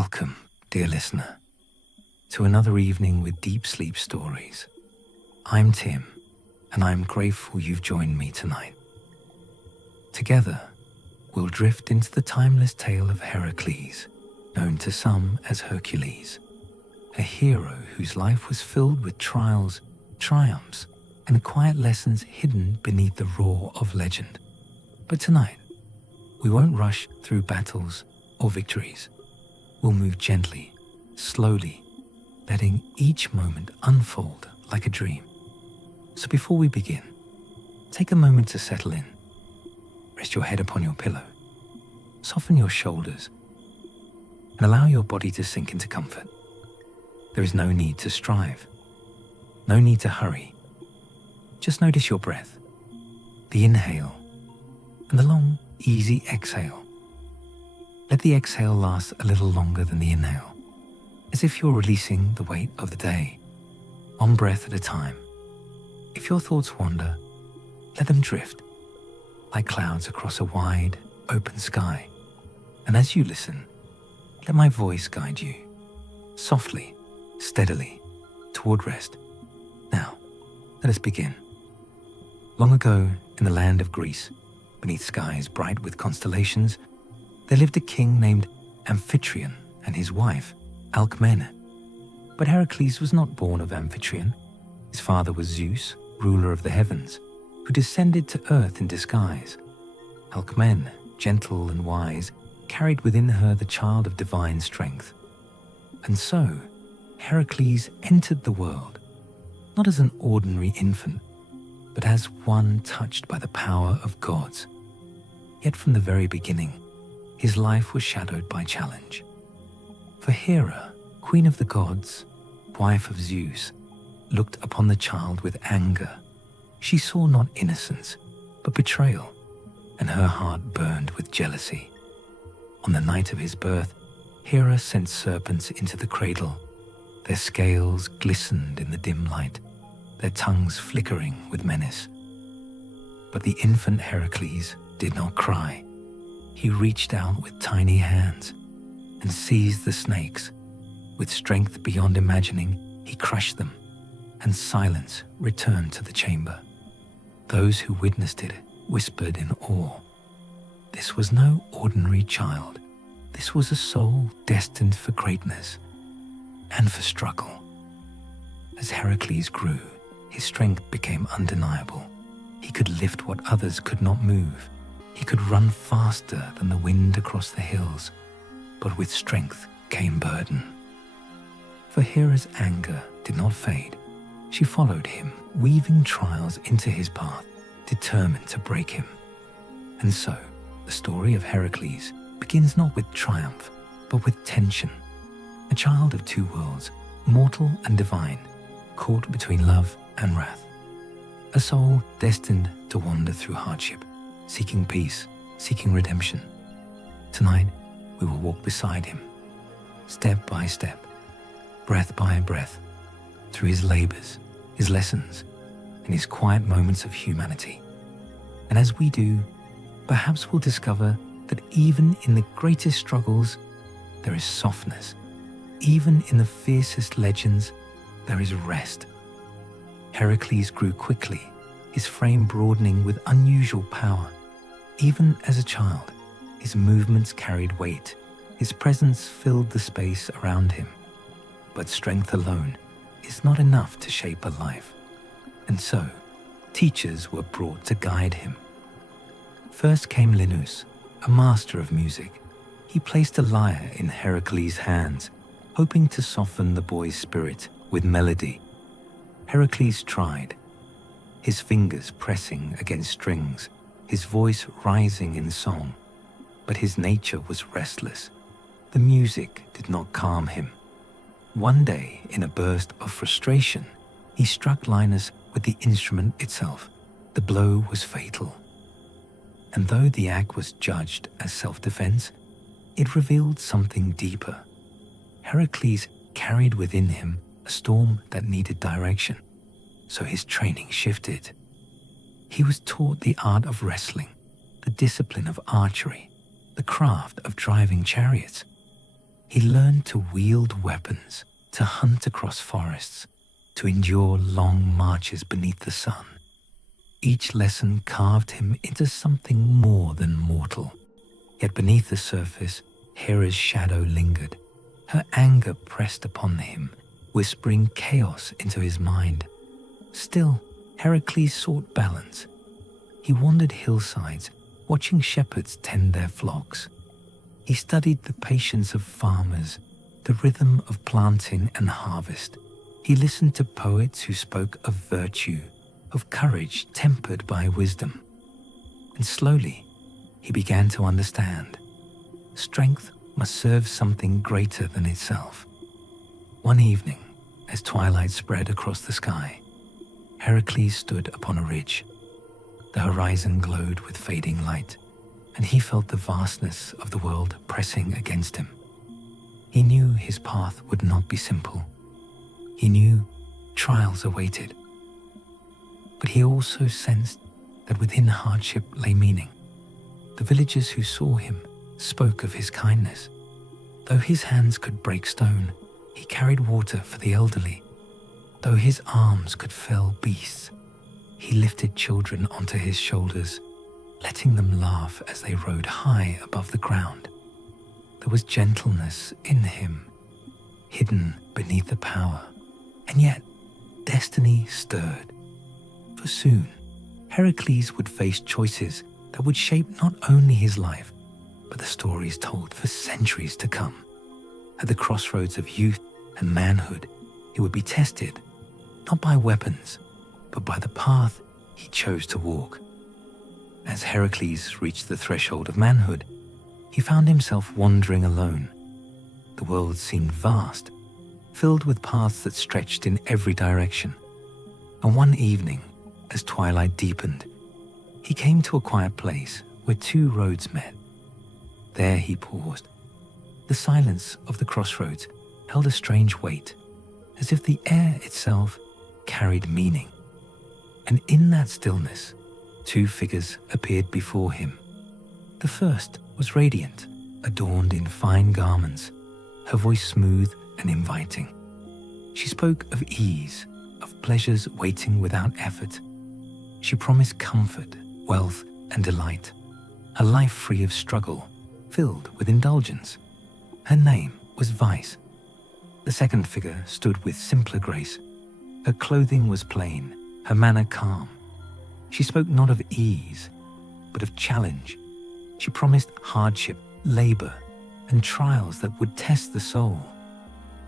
Welcome, dear listener, to another evening with deep sleep stories. I'm Tim, and I'm grateful you've joined me tonight. Together, we'll drift into the timeless tale of Heracles, known to some as Hercules, a hero whose life was filled with trials, triumphs, and quiet lessons hidden beneath the roar of legend. But tonight, we won't rush through battles or victories. We'll move gently, slowly, letting each moment unfold like a dream. So before we begin, take a moment to settle in. Rest your head upon your pillow, soften your shoulders, and allow your body to sink into comfort. There is no need to strive, no need to hurry. Just notice your breath, the inhale, and the long, easy exhale. Let the exhale last a little longer than the inhale, as if you're releasing the weight of the day, one breath at a time. If your thoughts wander, let them drift, like clouds across a wide, open sky. And as you listen, let my voice guide you, softly, steadily, toward rest. Now, let us begin. Long ago, in the land of Greece, beneath skies bright with constellations, there lived a king named Amphitryon and his wife, Alcmene. But Heracles was not born of Amphitryon. His father was Zeus, ruler of the heavens, who descended to earth in disguise. Alcmene, gentle and wise, carried within her the child of divine strength. And so, Heracles entered the world, not as an ordinary infant, but as one touched by the power of gods. Yet from the very beginning, his life was shadowed by challenge. For Hera, queen of the gods, wife of Zeus, looked upon the child with anger. She saw not innocence, but betrayal, and her heart burned with jealousy. On the night of his birth, Hera sent serpents into the cradle. Their scales glistened in the dim light, their tongues flickering with menace. But the infant Heracles did not cry. He reached out with tiny hands and seized the snakes. With strength beyond imagining, he crushed them, and silence returned to the chamber. Those who witnessed it whispered in awe. This was no ordinary child. This was a soul destined for greatness and for struggle. As Heracles grew, his strength became undeniable. He could lift what others could not move. He could run faster than the wind across the hills, but with strength came burden. For Hera's anger did not fade. She followed him, weaving trials into his path, determined to break him. And so, the story of Heracles begins not with triumph, but with tension. A child of two worlds, mortal and divine, caught between love and wrath. A soul destined to wander through hardship, seeking peace, seeking redemption. Tonight, we will walk beside him, step by step, breath by breath, through his labors, his lessons, and his quiet moments of humanity. And as we do, perhaps we'll discover that even in the greatest struggles, there is softness. Even in the fiercest legends, there is rest. Heracles grew quickly, his frame broadening with unusual power. Even as a child, his movements carried weight. His presence filled the space around him. But strength alone is not enough to shape a life. And so, teachers were brought to guide him. First came Linus, a master of music. He placed a lyre in Heracles' hands, hoping to soften the boy's spirit with melody. Heracles tried, his fingers pressing against strings, his voice rising in song. But his nature was restless. The music did not calm him. One day, in a burst of frustration, he struck Linus with the instrument itself. The blow was fatal. And though the act was judged as self-defense, it revealed something deeper. Heracles carried within him a storm that needed direction, so his training shifted. He was taught the art of wrestling, the discipline of archery, the craft of driving chariots. He learned to wield weapons, to hunt across forests, to endure long marches beneath the sun. Each lesson carved him into something more than mortal. Yet beneath the surface, Hera's shadow lingered. Her anger pressed upon him, whispering chaos into his mind. Still, Heracles sought balance. He wandered hillsides, watching shepherds tend their flocks. He studied the patience of farmers, the rhythm of planting and harvest. He listened to poets who spoke of virtue, of courage tempered by wisdom. And slowly, he began to understand. Strength must serve something greater than itself. One evening, as twilight spread across the sky, Heracles stood upon a ridge. The horizon glowed with fading light, and he felt the vastness of the world pressing against him. He knew his path would not be simple. He knew trials awaited. But he also sensed that within hardship lay meaning. The villagers who saw him spoke of his kindness. Though his hands could break stone, he carried water for the elderly. Though his arms could fell beasts, he lifted children onto his shoulders, letting them laugh as they rode high above the ground. There was gentleness in him, hidden beneath the power, and yet destiny stirred. For soon, Heracles would face choices that would shape not only his life, but the stories told for centuries to come. At the crossroads of youth and manhood, he would be tested, not by weapons, but by the path he chose to walk. As Heracles reached the threshold of manhood, he found himself wandering alone. The world seemed vast, filled with paths that stretched in every direction. And one evening, as twilight deepened, he came to a quiet place where two roads met. There he paused. The silence of the crossroads held a strange weight, as if the air itself carried meaning. And in that stillness, two figures appeared before him. The first was radiant, adorned in fine garments, her voice smooth and inviting. She spoke of ease, of pleasures waiting without effort. She promised comfort, wealth, and delight, a life free of struggle, filled with indulgence. Her name was Vice. The second figure stood with simpler grace. Her clothing was plain, her manner calm. She spoke not of ease, but of challenge. She promised hardship, labor, and trials that would test the soul.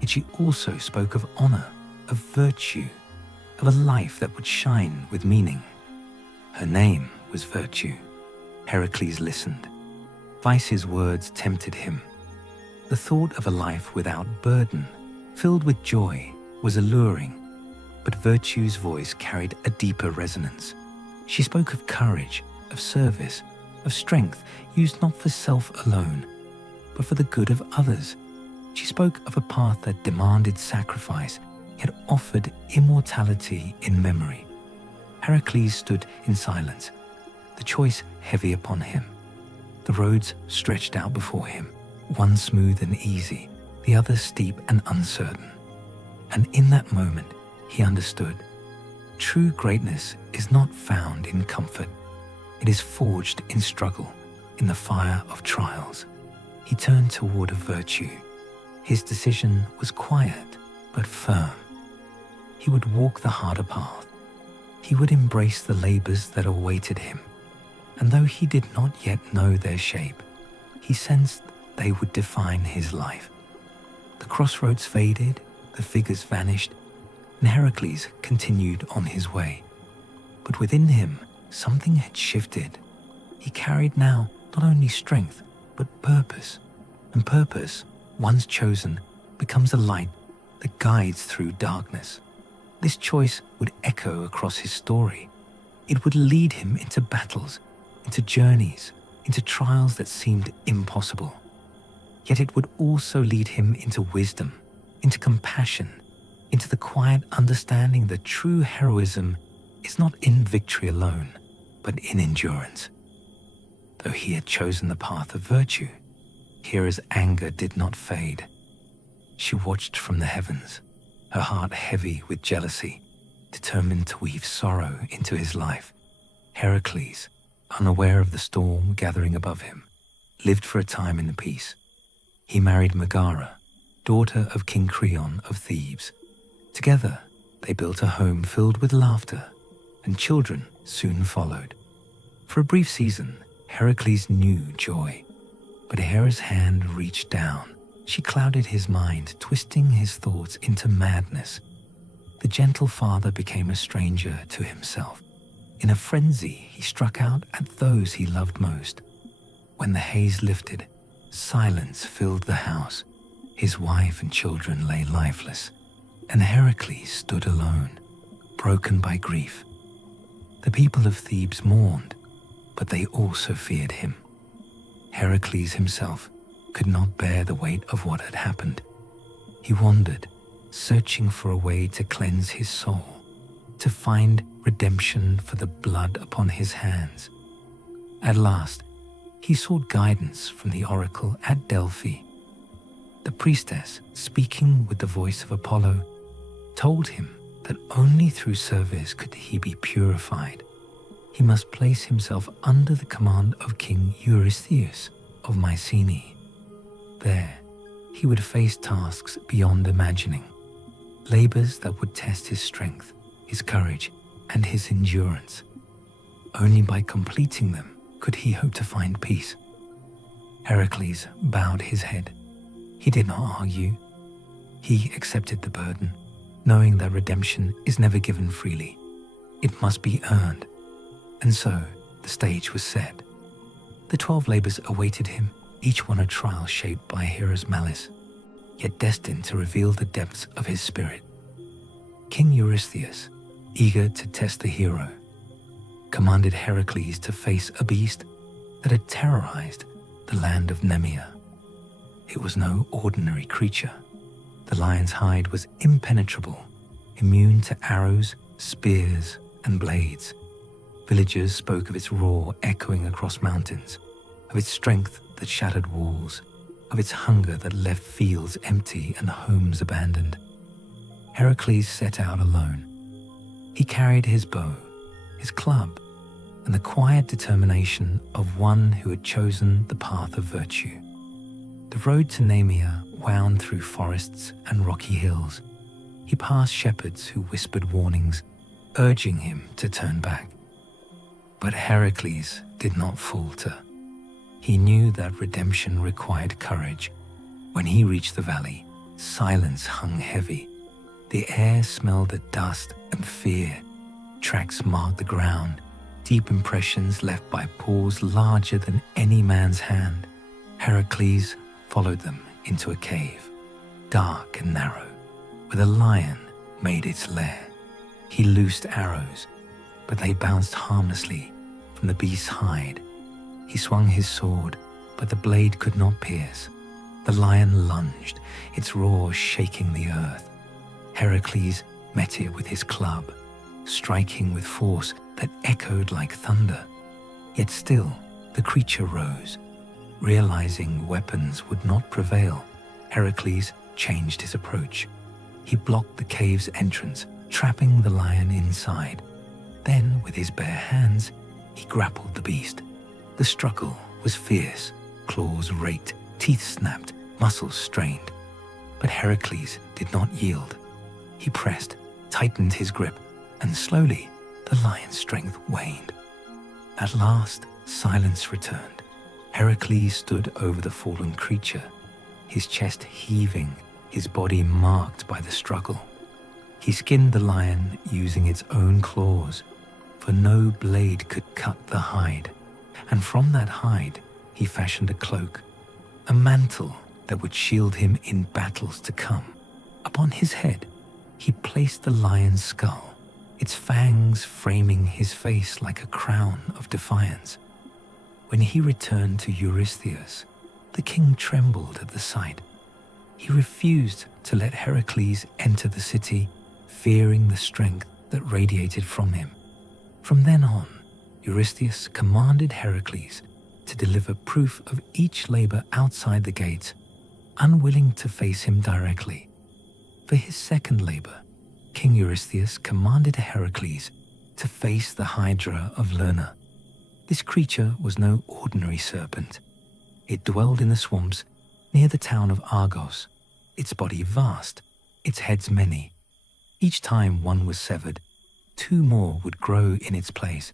Yet she also spoke of honor, of virtue, of a life that would shine with meaning. Her name was Virtue. Heracles listened. Vice's words tempted him. The thought of a life without burden, filled with joy, was alluring, but Virtue's voice carried a deeper resonance. She spoke of courage, of service, of strength used not for self alone, but for the good of others. She spoke of a path that demanded sacrifice, yet offered immortality in memory. Heracles stood in silence, the choice heavy upon him. The roads stretched out before him, one smooth and easy, the other steep and uncertain. And in that moment, he understood. True greatness is not found in comfort. It is forged in struggle, in the fire of trials. He turned toward a virtue. His decision was quiet, but firm. He would walk the harder path. He would embrace the labors that awaited him. And though he did not yet know their shape, he sensed they would define his life. The crossroads faded, the figures vanished, and Heracles continued on his way. But within him, something had shifted. He carried now not only strength, but purpose. And purpose, once chosen, becomes a light that guides through darkness. This choice would echo across his story. It would lead him into battles, into journeys, into trials that seemed impossible. Yet it would also lead him into wisdom, into compassion, into the quiet understanding that true heroism is not in victory alone, but in endurance. Though he had chosen the path of virtue, Hera's anger did not fade. she watched from the heavens, her heart heavy with jealousy, determined to weave sorrow into his life. Heracles, unaware of the storm gathering above him, lived for a time in peace. He married Megara, daughter of King Creon of Thebes. Together, they built a home filled with laughter, and children soon followed. For a brief season, Heracles knew joy, but Hera's hand reached down. She clouded his mind, twisting his thoughts into madness. The gentle father became a stranger to himself. In a frenzy, he struck out at those he loved most. When the haze lifted, silence filled the house. His wife and children lay lifeless, and Heracles stood alone, broken by grief. The people of Thebes mourned, but they also feared him. Heracles himself could not bear the weight of what had happened. He wandered, searching for a way to cleanse his soul, to find redemption for the blood upon his hands. At last, he sought guidance from the oracle at Delphi. The priestess, speaking with the voice of Apollo, told him that only through service could he be purified. He must place himself under the command of King Eurystheus of Mycenae. There, he would face tasks beyond imagining, labors that would test his strength, his courage, and his endurance. Only by completing them could he hope to find peace. Heracles bowed his head. He did not argue. He accepted the burden, knowing that redemption is never given freely. It must be earned. And so, the stage was set. The 12 labors awaited him, each one a trial shaped by Hera's malice, yet destined to reveal the depths of his spirit. King Eurystheus, eager to test the hero, commanded Heracles to face a beast that had terrorized the land of Nemea. It was no ordinary creature. The lion's hide was impenetrable, immune to arrows, spears, and blades. Villagers spoke of its roar echoing across mountains, of its strength that shattered walls, of its hunger that left fields empty and homes abandoned. Heracles set out alone. He carried his bow, his club, and the quiet determination of one who had chosen the path of virtue. The road to Nemea wound through forests and rocky hills. He passed shepherds who whispered warnings, urging him to turn back. But Heracles did not falter. He knew that redemption required courage. When he reached the valley, silence hung heavy. The air smelled of dust and fear. Tracks marked the ground, deep impressions left by paws larger than any man's hand. Heracles followed them into a cave, dark and narrow, where the lion made its lair. He loosed arrows, but they bounced harmlessly from the beast's hide. He swung his sword, but the blade could not pierce. The lion lunged, its roar shaking the earth. Heracles met it with his club, striking with force that echoed like thunder. Yet still, the creature rose. Realizing weapons would not prevail, Heracles changed his approach. He blocked the cave's entrance, trapping the lion inside. Then, with his bare hands, he grappled the beast. The struggle was fierce. Claws raked, teeth snapped, muscles strained. But Heracles did not yield. He pressed, tightened his grip, and slowly the lion's strength waned. At last, silence returned. Heracles stood over the fallen creature, his chest heaving, his body marked by the struggle. He skinned the lion using its own claws, for no blade could cut the hide. And from that hide, he fashioned a cloak, a mantle that would shield him in battles to come. Upon his head, he placed the lion's skull, its fangs framing his face like a crown of defiance. When he returned to Eurystheus, the king trembled at the sight. He refused to let Heracles enter the city, fearing the strength that radiated from him. From then on, Eurystheus commanded Heracles to deliver proof of each labor outside the gates. unwilling to face him directly. For his second labor, King Eurystheus commanded Heracles to face the Hydra of Lerna. This creature was no ordinary serpent. It dwelled in the swamps near the town of Argos, its body vast, its heads many. Each time one was severed, two more would grow in its place.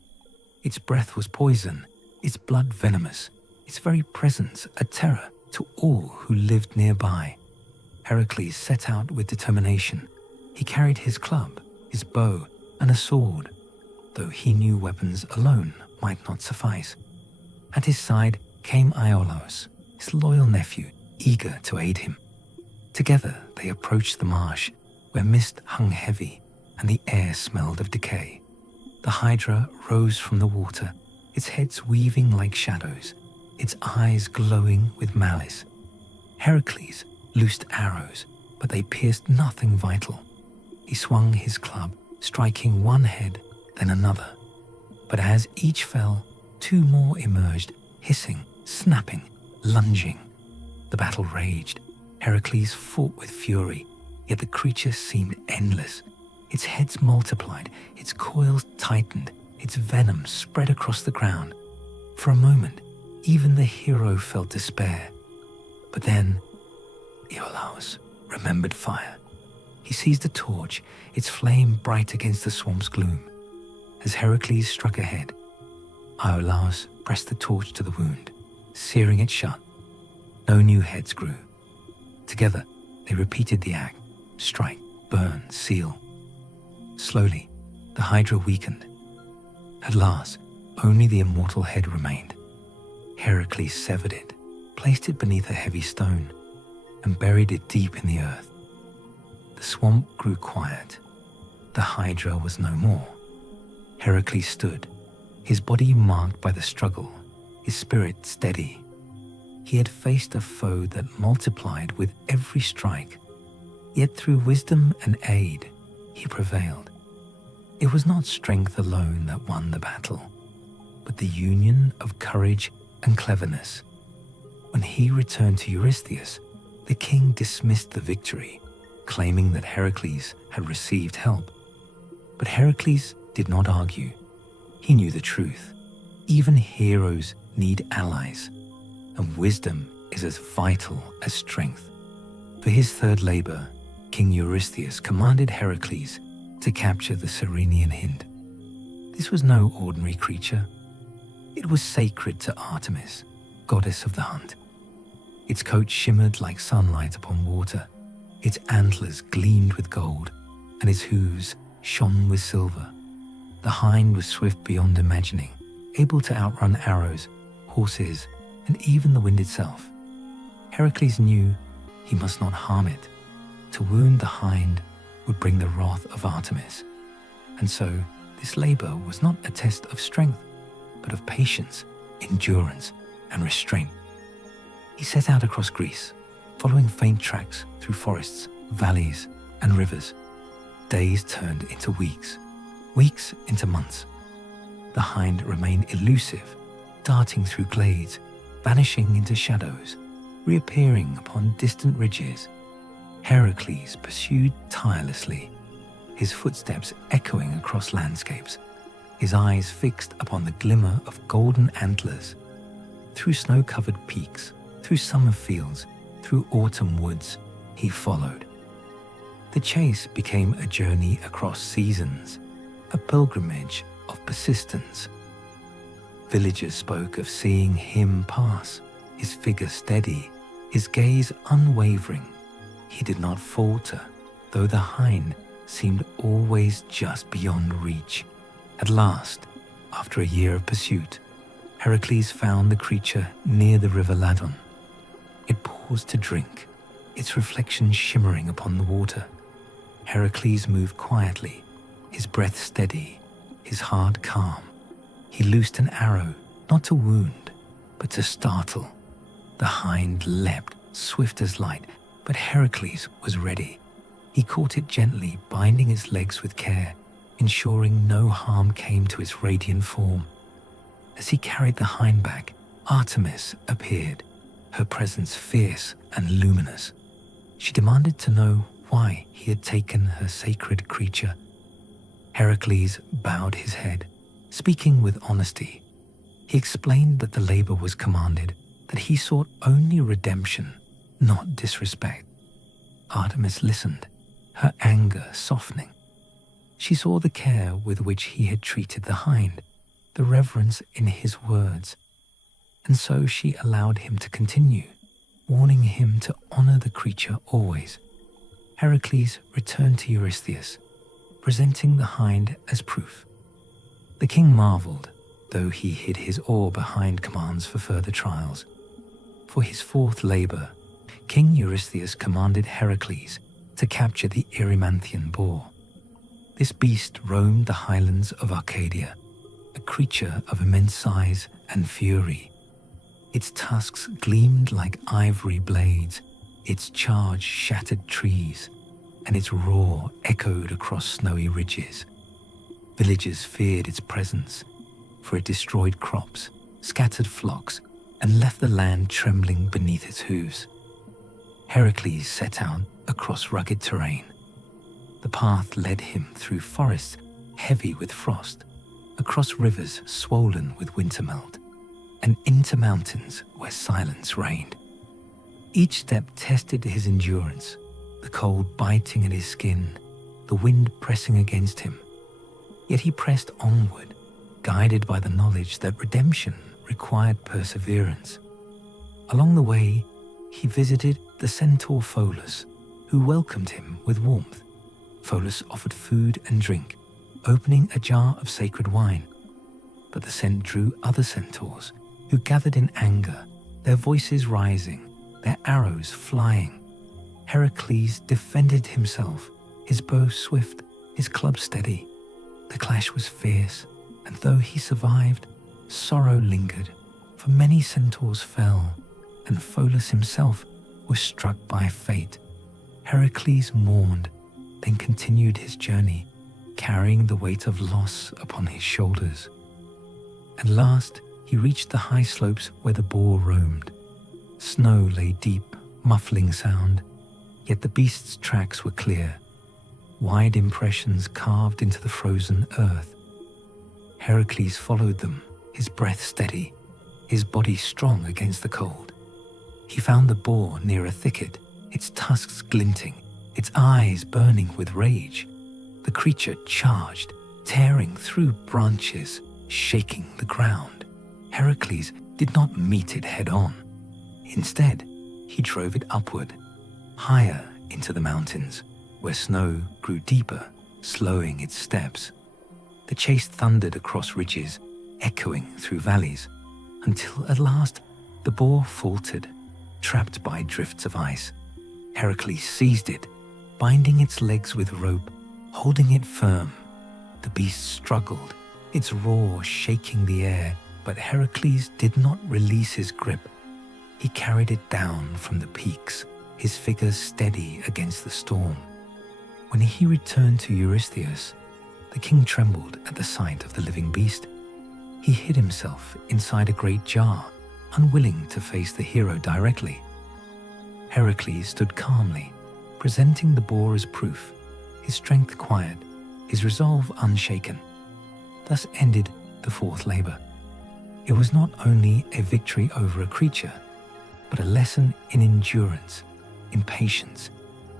Its breath was poison, its blood venomous, its very presence a terror to all who lived nearby. Heracles set out with determination. He carried his club, his bow, and a sword, though he knew weapons alone might not suffice. At his side came Iolaus, his loyal nephew, eager to aid him. Together they approached the marsh, where mist hung heavy and the air smelled of decay. The Hydra rose from the water, its heads weaving like shadows, its eyes glowing with malice. Heracles loosed arrows, but they pierced nothing vital. He swung his club, striking one head, then another. But as each fell, two more emerged, hissing, snapping, lunging. The battle raged. Heracles fought with fury, yet the creature seemed endless. Its heads multiplied, its coils tightened, its venom spread across the ground. For a moment, even the hero felt despair. But then, Iolaus remembered fire. He seized a torch, its flame bright against the swamp's gloom. As Heracles struck ahead, Iolaus pressed the torch to the wound, searing it shut. No new heads grew. Together, they repeated the act: strike, burn, seal. Slowly, the Hydra weakened. At last, only the immortal head remained. Heracles severed it, placed it beneath a heavy stone, and buried it deep in the earth. The swamp grew quiet. The Hydra was no more. Heracles stood, his body marked by the struggle, his spirit steady. He had faced a foe that multiplied with every strike, yet through wisdom and aid, he prevailed. It was not strength alone that won the battle, but the union of courage and cleverness. When he returned to Eurystheus, the king dismissed the victory, claiming that Heracles had received help. But Heracles did not argue. He knew the truth. Even heroes need allies, and wisdom is as vital as strength. For his third labor, King Eurystheus commanded Heracles to capture the Serenian hind. This was no ordinary creature. It was sacred to Artemis, goddess of the hunt. Its coat shimmered like sunlight upon water, its antlers gleamed with gold, and its hooves shone with silver. The hind was swift beyond imagining, able to outrun arrows, horses, and even the wind itself. Heracles knew he must not harm it. To wound the hind would bring the wrath of Artemis. And so this labor was not a test of strength, but of patience, endurance, and restraint. He set out across Greece, following faint tracks through forests, valleys, and rivers. Days turned into weeks, weeks into months. The hind remained elusive, darting through glades, vanishing into shadows, reappearing upon distant ridges. Heracles pursued tirelessly, his footsteps echoing across landscapes, his eyes fixed upon the glimmer of golden antlers. Through snow-covered peaks, through summer fields, through autumn woods, he followed. The chase became a journey across seasons, a pilgrimage of persistence. Villagers spoke of seeing him pass, his figure steady, his gaze unwavering. He did not falter, though the hind seemed always just beyond reach. At last, after a year of pursuit, Heracles found the creature near the river Ladon. It paused to drink, its reflection shimmering upon the water. Heracles moved quietly, his breath steady, his heart calm. He loosed an arrow, not to wound, but to startle. The hind leapt, swift as light, but Heracles was ready. He caught it gently, binding its legs with care, ensuring no harm came to its radiant form. As he carried the hind back, Artemis appeared, her presence fierce and luminous. She demanded to know why he had taken her sacred creature. Heracles bowed his head, speaking with honesty. He explained that the labor was commanded, that he sought only redemption, not disrespect. Artemis listened, her anger softening. She saw the care with which he had treated the hind, the reverence in his words, and so she allowed him to continue, warning him to honor the creature always. Heracles returned to Eurystheus, presenting the hind as proof. The king marveled, though he hid his awe behind commands for further trials. For his fourth labor, King Eurystheus commanded Heracles to capture the Erymanthian boar. This beast roamed the highlands of Arcadia, a creature of immense size and fury. Its tusks gleamed like ivory blades, its charge shattered trees, and its roar echoed across snowy ridges. Villagers feared its presence, for it destroyed crops, scattered flocks, and left the land trembling beneath its hooves. Heracles set out across rugged terrain. The path led him through forests heavy with frost, across rivers swollen with winter melt, and into mountains where silence reigned. Each step tested his endurance, the cold biting at his skin, the wind pressing against him. Yet he pressed onward, guided by the knowledge that redemption required perseverance. Along the way, he visited the centaur Pholus, who welcomed him with warmth. Pholus offered food and drink, opening a jar of sacred wine. But the scent drew other centaurs, who gathered in anger, their voices rising, their arrows flying. Heracles defended himself, his bow swift, his club steady. The clash was fierce, and though he survived, sorrow lingered, for many centaurs fell, and Pholus himself was struck by fate. Heracles mourned, then continued his journey, carrying the weight of loss upon his shoulders. At last, he reached the high slopes where the boar roamed. Snow lay deep, muffling sound, yet the beast's tracks were clear, wide impressions carved into the frozen earth. Heracles followed them, his breath steady, his body strong against the cold. He found the boar near a thicket, its tusks glinting, its eyes burning with rage. The creature charged, tearing through branches, shaking the ground. Heracles did not meet it head-on. Instead, he drove it upward, higher into the mountains, where snow grew deeper, slowing its steps. The chase thundered across ridges, echoing through valleys, until at last the boar faltered, trapped by drifts of ice. Heracles seized it, binding its legs with rope, holding it firm. The beast struggled, its roar shaking the air, but Heracles did not release his grip. He carried it down from the peaks, his figure steady against the storm. When he returned to Eurystheus, the king trembled at the sight of the living beast. He hid himself inside a great jar, unwilling to face the hero directly. Heracles stood calmly, presenting the boar as proof, his strength quiet, his resolve unshaken. Thus ended the fourth labor. It was not only a victory over a creature, but a lesson in endurance, in patience,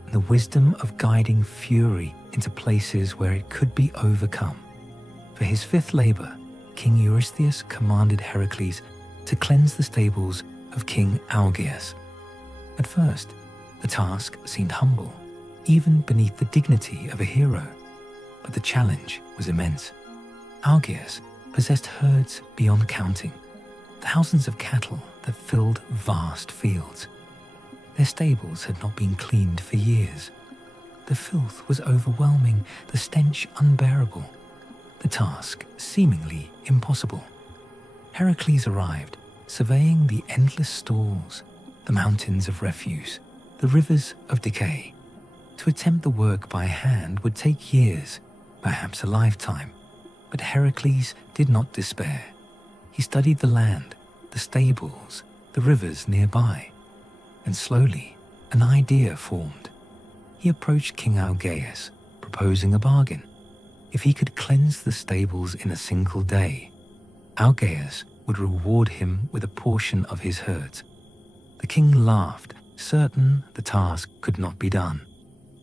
and the wisdom of guiding fury into places where it could be overcome. For his fifth labor, King Eurystheus commanded Heracles to cleanse the stables of King Augeas. At first, the task seemed humble, even beneath the dignity of a hero, but the challenge was immense. Augeas possessed herds beyond counting, thousands of cattle that filled vast fields. Their stables had not been cleaned for years. The filth was overwhelming, the stench unbearable, the task seemingly impossible. Heracles arrived, surveying the endless stalls, the mountains of refuse, the rivers of decay. To attempt the work by hand would take years, perhaps a lifetime, but Heracles did not despair. He studied the land, the stables, the the rivers nearby, and slowly an idea formed. He approached King Algaeus, proposing a bargain. If he could cleanse the stables in a single day, Algaeus would reward him with a portion of his herds. The king laughed, certain the task could not be done,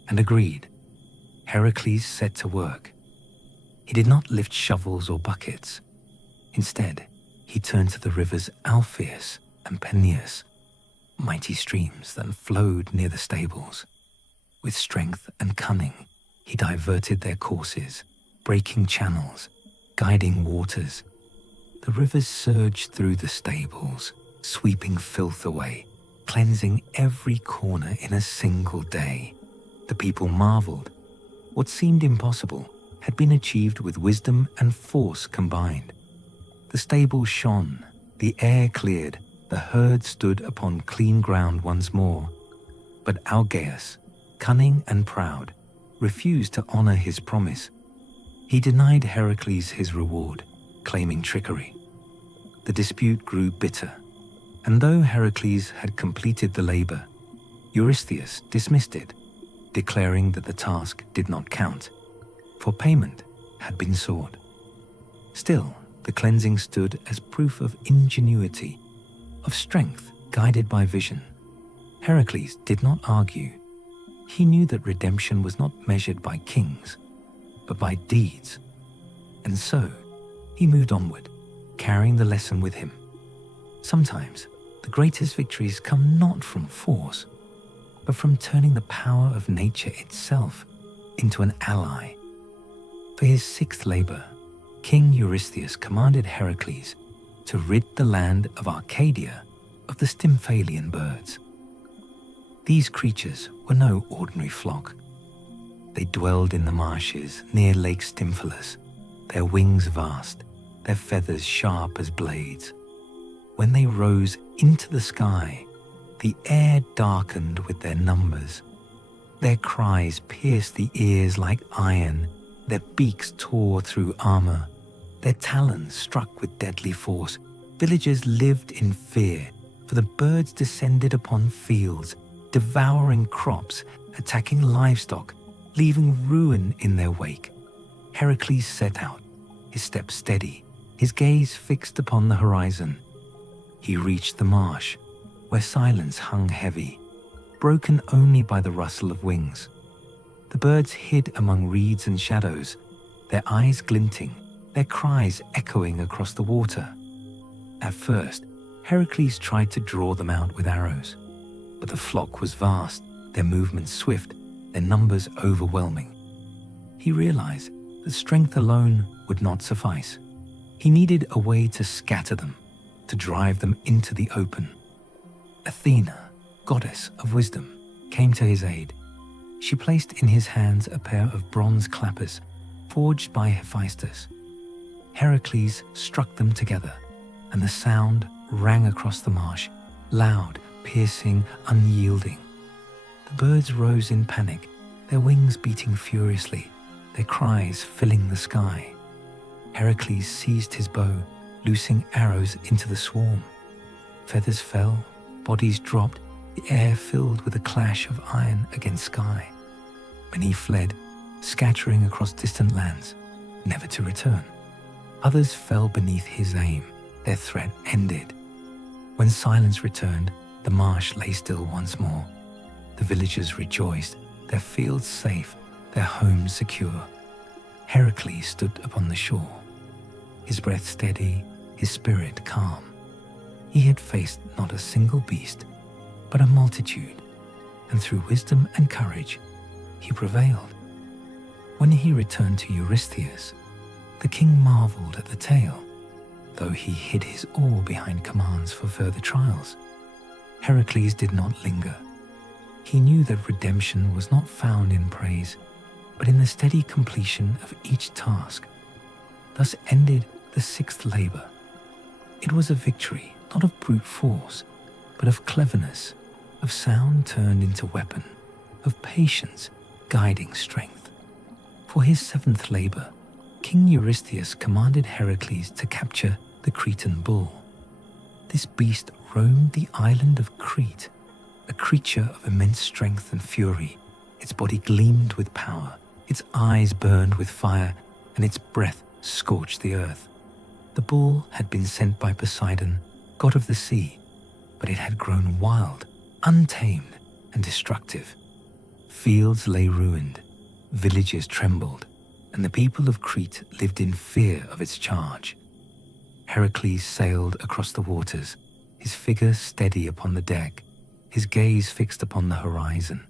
and agreed. Heracles set to work. He did not lift shovels or buckets. Instead, he turned to the rivers Alpheus and Peneus, mighty streams that flowed near the stables. With strength and cunning, he diverted their courses, breaking channels, guiding waters. The rivers surged through the stables, sweeping filth away, cleansing every corner in a single day. The people marveled. What seemed impossible had been achieved with wisdom and force combined. The stables shone, the air cleared, the herd stood upon clean ground once more. But Algaeus, cunning and proud, refused to honor his promise. He denied Heracles his reward, claiming trickery. The dispute grew bitter, and though Heracles had completed the labor, Eurystheus dismissed it, declaring that the task did not count, for payment had been sought. Still, the cleansing stood as proof of ingenuity, of strength guided by vision. Heracles did not argue. He knew that redemption was not measured by kings, but by deeds. And so, he moved onward, carrying the lesson with him. Sometimes, the greatest victories come not from force, but from turning the power of nature itself into an ally. For his sixth labor, King Eurystheus commanded Heracles to rid the land of Arcadia of the Stymphalian birds. These creatures were no ordinary flock. They dwelled in the marshes near Lake Stymphalus, their wings vast, their feathers sharp as blades. When they rose into the sky, the air darkened with their numbers. Their cries pierced the ears like iron, their beaks tore through armor, their talons struck with deadly force. Villagers lived in fear, for the birds descended upon fields, devouring crops, attacking livestock, leaving ruin in their wake. Heracles set out, his step steady, his gaze fixed upon the horizon. He reached the marsh, where silence hung heavy, broken only by the rustle of wings. The birds hid among reeds and shadows, their eyes glinting, their cries echoing across the water. At first, Heracles tried to draw them out with arrows, but the flock was vast, their movements swift, their numbers overwhelming. He realized that strength alone would not suffice. He needed a way to scatter them, to drive them into the open. Athena, goddess of wisdom, came to his aid. She placed in his hands a pair of bronze clappers, forged by Hephaestus. Heracles struck them together, and the sound rang across the marsh, loud, piercing, unyielding. The birds rose in panic, their wings beating furiously, their cries filling the sky. Heracles seized his bow, loosing arrows into the swarm. Feathers fell, bodies dropped, the air filled with a clash of iron against sky. Many fled, scattering across distant lands, never to return. Others fell beneath his aim, their threat ended. When silence returned, the marsh lay still once more. The villagers rejoiced, their fields safe, their homes secure. Heracles stood upon the shore, his breath steady, his spirit calm. He had faced not a single beast, but a multitude, and through wisdom and courage, he prevailed. When he returned to Eurystheus, the king marveled at the tale, though he hid his awe behind commands for further trials. Heracles did not linger. He knew that redemption was not found in praise, but in the steady completion of each task. Thus ended the sixth labor. It was a victory, not of brute force, but of cleverness, of sound turned into weapon, of patience guiding strength. For his seventh labor, King Eurystheus commanded Heracles to capture the Cretan bull. This beast roamed the island of Crete, a creature of immense strength and fury. Its body gleamed with power, its eyes burned with fire, and its breath scorched the earth. The bull had been sent by Poseidon, god of the sea, but it had grown wild, untamed, and destructive. Fields lay ruined, villages trembled, and the people of Crete lived in fear of its charge. Heracles sailed across the waters, his figure steady upon the deck, his gaze fixed upon the horizon.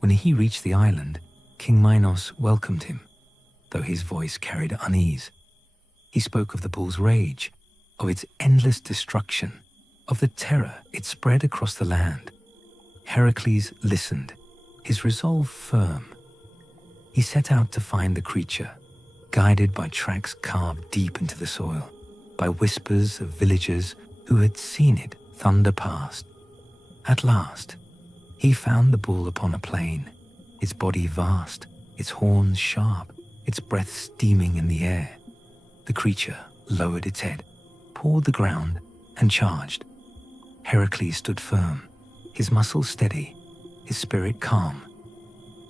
When he reached the island, King Minos welcomed him, though his voice carried unease. He spoke of the bull's rage, of its endless destruction, of the terror it spread across the land. Heracles listened, his resolve firm. He set out to find the creature, guided by tracks carved deep into the soil, by whispers of villagers who had seen it thunder past. At last, he found the bull upon a plain, its body vast, its horns sharp, its breath steaming in the air. The creature lowered its head, pawed the ground, and charged. Heracles stood firm, his muscles steady, his spirit calm.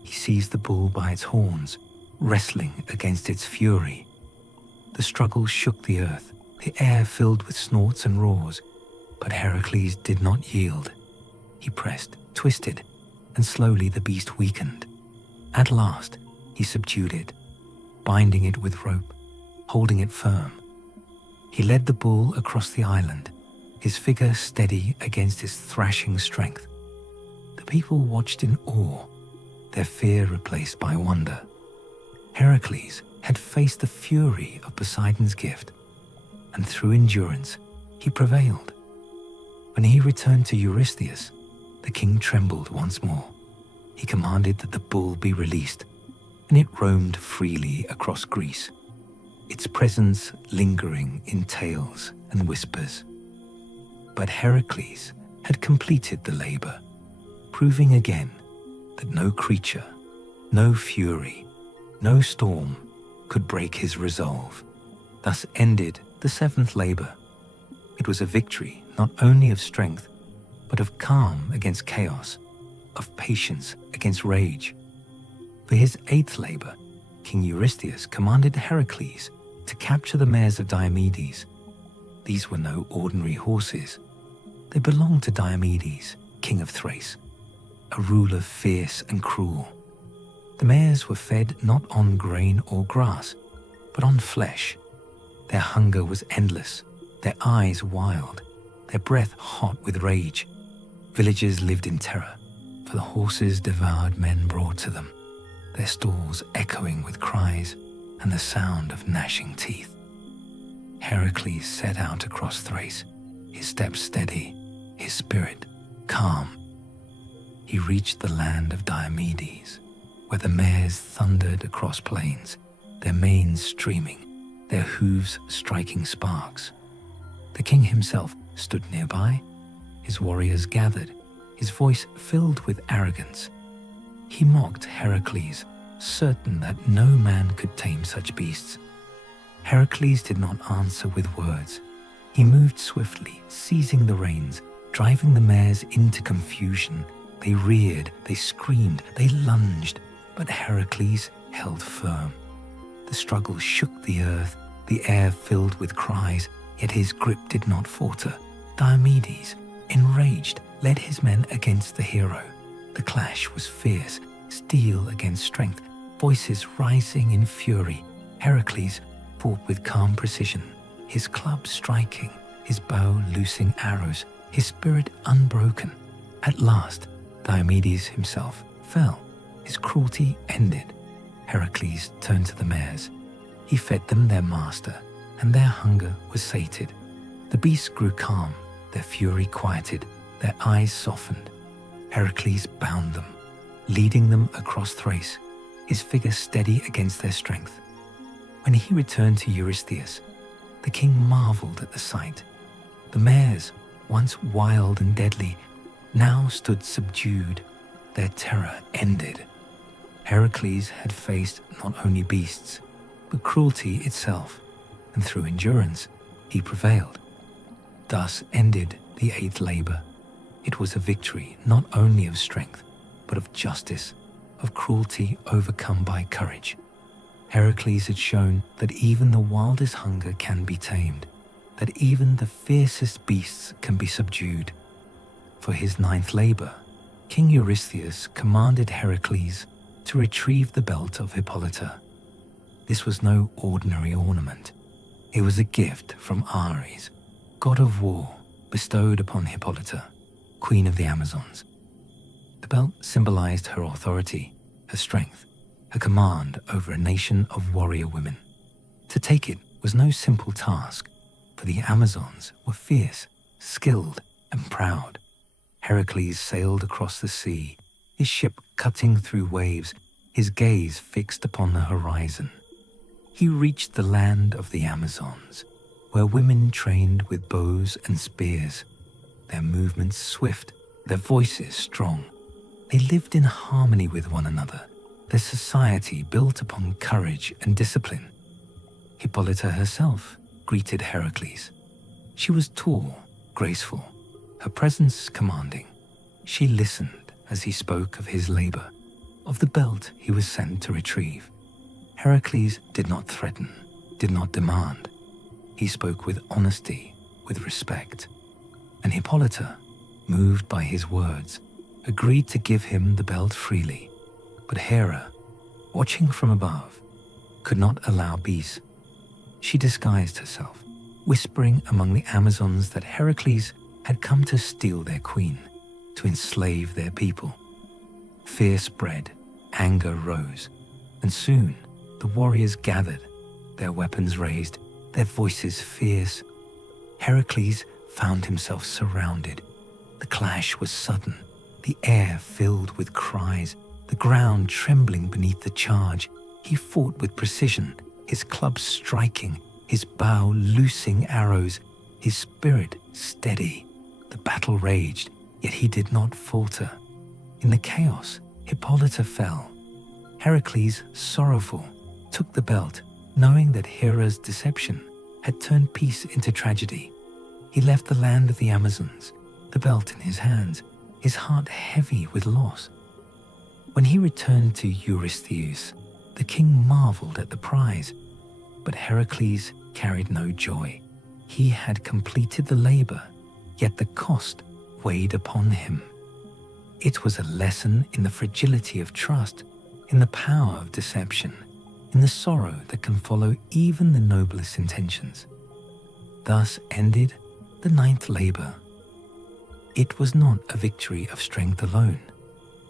He seized the bull by its horns, wrestling against its fury. The struggle shook the earth, the air filled with snorts and roars, but Heracles did not yield. He pressed, twisted, and slowly the beast weakened. At last, he subdued it, binding it with rope, holding it firm. He led the bull across the island, his figure steady against its thrashing strength. The people watched in awe, their fear replaced by wonder. Heracles had faced the fury of Poseidon's gift, and through endurance, he prevailed. When he returned to Eurystheus, the king trembled once more. He commanded that the bull be released, and it roamed freely across Greece, its presence lingering in tales and whispers. But Heracles had completed the labor, proving again that no creature, no fury, no storm could break his resolve. Thus ended the seventh labor. It was a victory not only of strength, but of calm against chaos, of patience against rage. For his eighth labor, King Eurystheus commanded Heracles to capture the mares of Diomedes. These were no ordinary horses. They belonged to Diomedes, king of Thrace, a ruler fierce and cruel. The mares were fed not on grain or grass, but on flesh. Their hunger was endless, their eyes wild, their breath hot with rage. Villagers lived in terror, for the horses devoured men brought to them, their stalls echoing with cries and the sound of gnashing teeth. Heracles set out across Thrace, his steps steady, his spirit calm. He reached the land of Diomedes, where the mares thundered across plains, their manes streaming, their hooves striking sparks. The king himself stood nearby, his warriors gathered, his voice filled with arrogance. He mocked Heracles, certain that no man could tame such beasts. Heracles did not answer with words. He moved swiftly, seizing the reins, driving the mares into confusion. They reared, they screamed, they lunged, but Heracles held firm. The struggle shook the earth, the air filled with cries, yet his grip did not falter. Diomedes, enraged, led his men against the hero. The clash was fierce, steel against strength, voices rising in fury. Heracles fought with calm precision, his club striking, his bow loosing arrows, his spirit unbroken. At last, Diomedes himself fell, his cruelty ended. Heracles turned to the mares. He fed them their master, and their hunger was sated. The beasts grew calm, their fury quieted, their eyes softened. Heracles bound them, leading them across Thrace, his figure steady against their strength. When he returned to Eurystheus, the king marveled at the sight. The mares, once wild and deadly, now stood subdued, their terror ended. Heracles had faced not only beasts, but cruelty itself, and through endurance, he prevailed. Thus ended the eighth labor. It was a victory not only of strength, but of justice, of cruelty overcome by courage. Heracles had shown that even the wildest hunger can be tamed, that even the fiercest beasts can be subdued. For his ninth labor, King Eurystheus commanded Heracles to retrieve the belt of Hippolyta. This was no ordinary ornament. It was a gift from Ares, god of war, bestowed upon Hippolyta, queen of the Amazons. The belt symbolized her authority, her strength, her command over a nation of warrior women. To take it was no simple task, for the Amazons were fierce, skilled, and proud. Heracles sailed across the sea, his ship cutting through waves, his gaze fixed upon the horizon. He reached the land of the Amazons, where women trained with bows and spears, their movements swift, their voices strong. They lived in harmony with one another, their society built upon courage and discipline. Hippolyta herself greeted Heracles. She was tall, graceful, her presence commanding. She listened as he spoke of his labor, of the belt he was sent to retrieve. Heracles did not threaten, did not demand. He spoke with honesty, with respect. And Hippolyta, moved by his words, agreed to give him the belt freely. But Hera, watching from above, could not allow peace. She disguised herself, whispering among the Amazons that Heracles had come to steal their queen, to enslave their people. Fear spread, anger rose, and soon the warriors gathered, their weapons raised, their voices fierce. Heracles found himself surrounded. The clash was sudden, the air filled with cries, the ground trembling beneath the charge. He fought with precision, his club striking, his bow loosing arrows, his spirit steady. The battle raged, yet he did not falter. In the chaos, Hippolyta fell. Heracles, sorrowful, took the belt, knowing that Hera's deception had turned peace into tragedy. He left the land of the Amazons, the belt in his hands, his heart heavy with loss. When he returned to Eurystheus, the king marveled at the prize, but Heracles carried no joy. He had completed the labor, yet the cost weighed upon him. It was a lesson in the fragility of trust, in the power of deception, in the sorrow that can follow even the noblest intentions. Thus ended the ninth labor. It was not a victory of strength alone,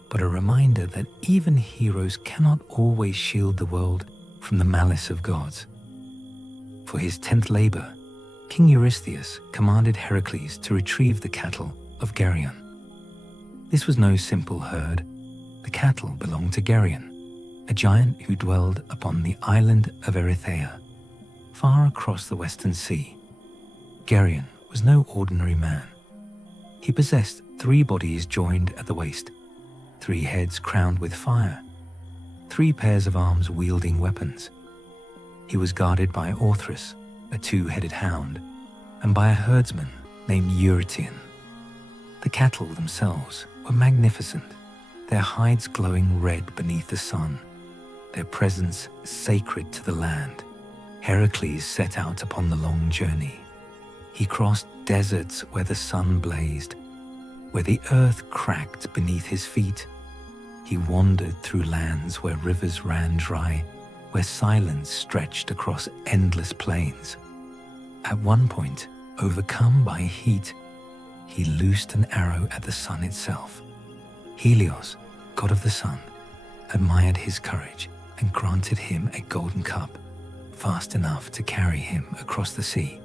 but a reminder that even heroes cannot always shield the world from the malice of gods. For his 10th labor, King Eurystheus commanded Heracles to retrieve the cattle of Geryon. This was no simple herd. The cattle belonged to Geryon, a giant who dwelled upon the island of Erythea, far across the western sea. Geryon was no ordinary man. He possessed 3 bodies joined at the waist, 3 heads crowned with fire, 3 pairs of arms wielding weapons. He was guarded by Orthrus, a 2-headed hound, and by a herdsman named Eurytion. The cattle themselves were magnificent, their hides glowing red beneath the sun, their presence sacred to the land. Heracles set out upon the long journey. He crossed deserts where the sun blazed, where the earth cracked beneath his feet. He wandered through lands where rivers ran dry, where silence stretched across endless plains. At one point, overcome by heat, he loosed an arrow at the sun itself. Helios, god of the sun, admired his courage and granted him a golden cup, vast enough to carry him across the sea.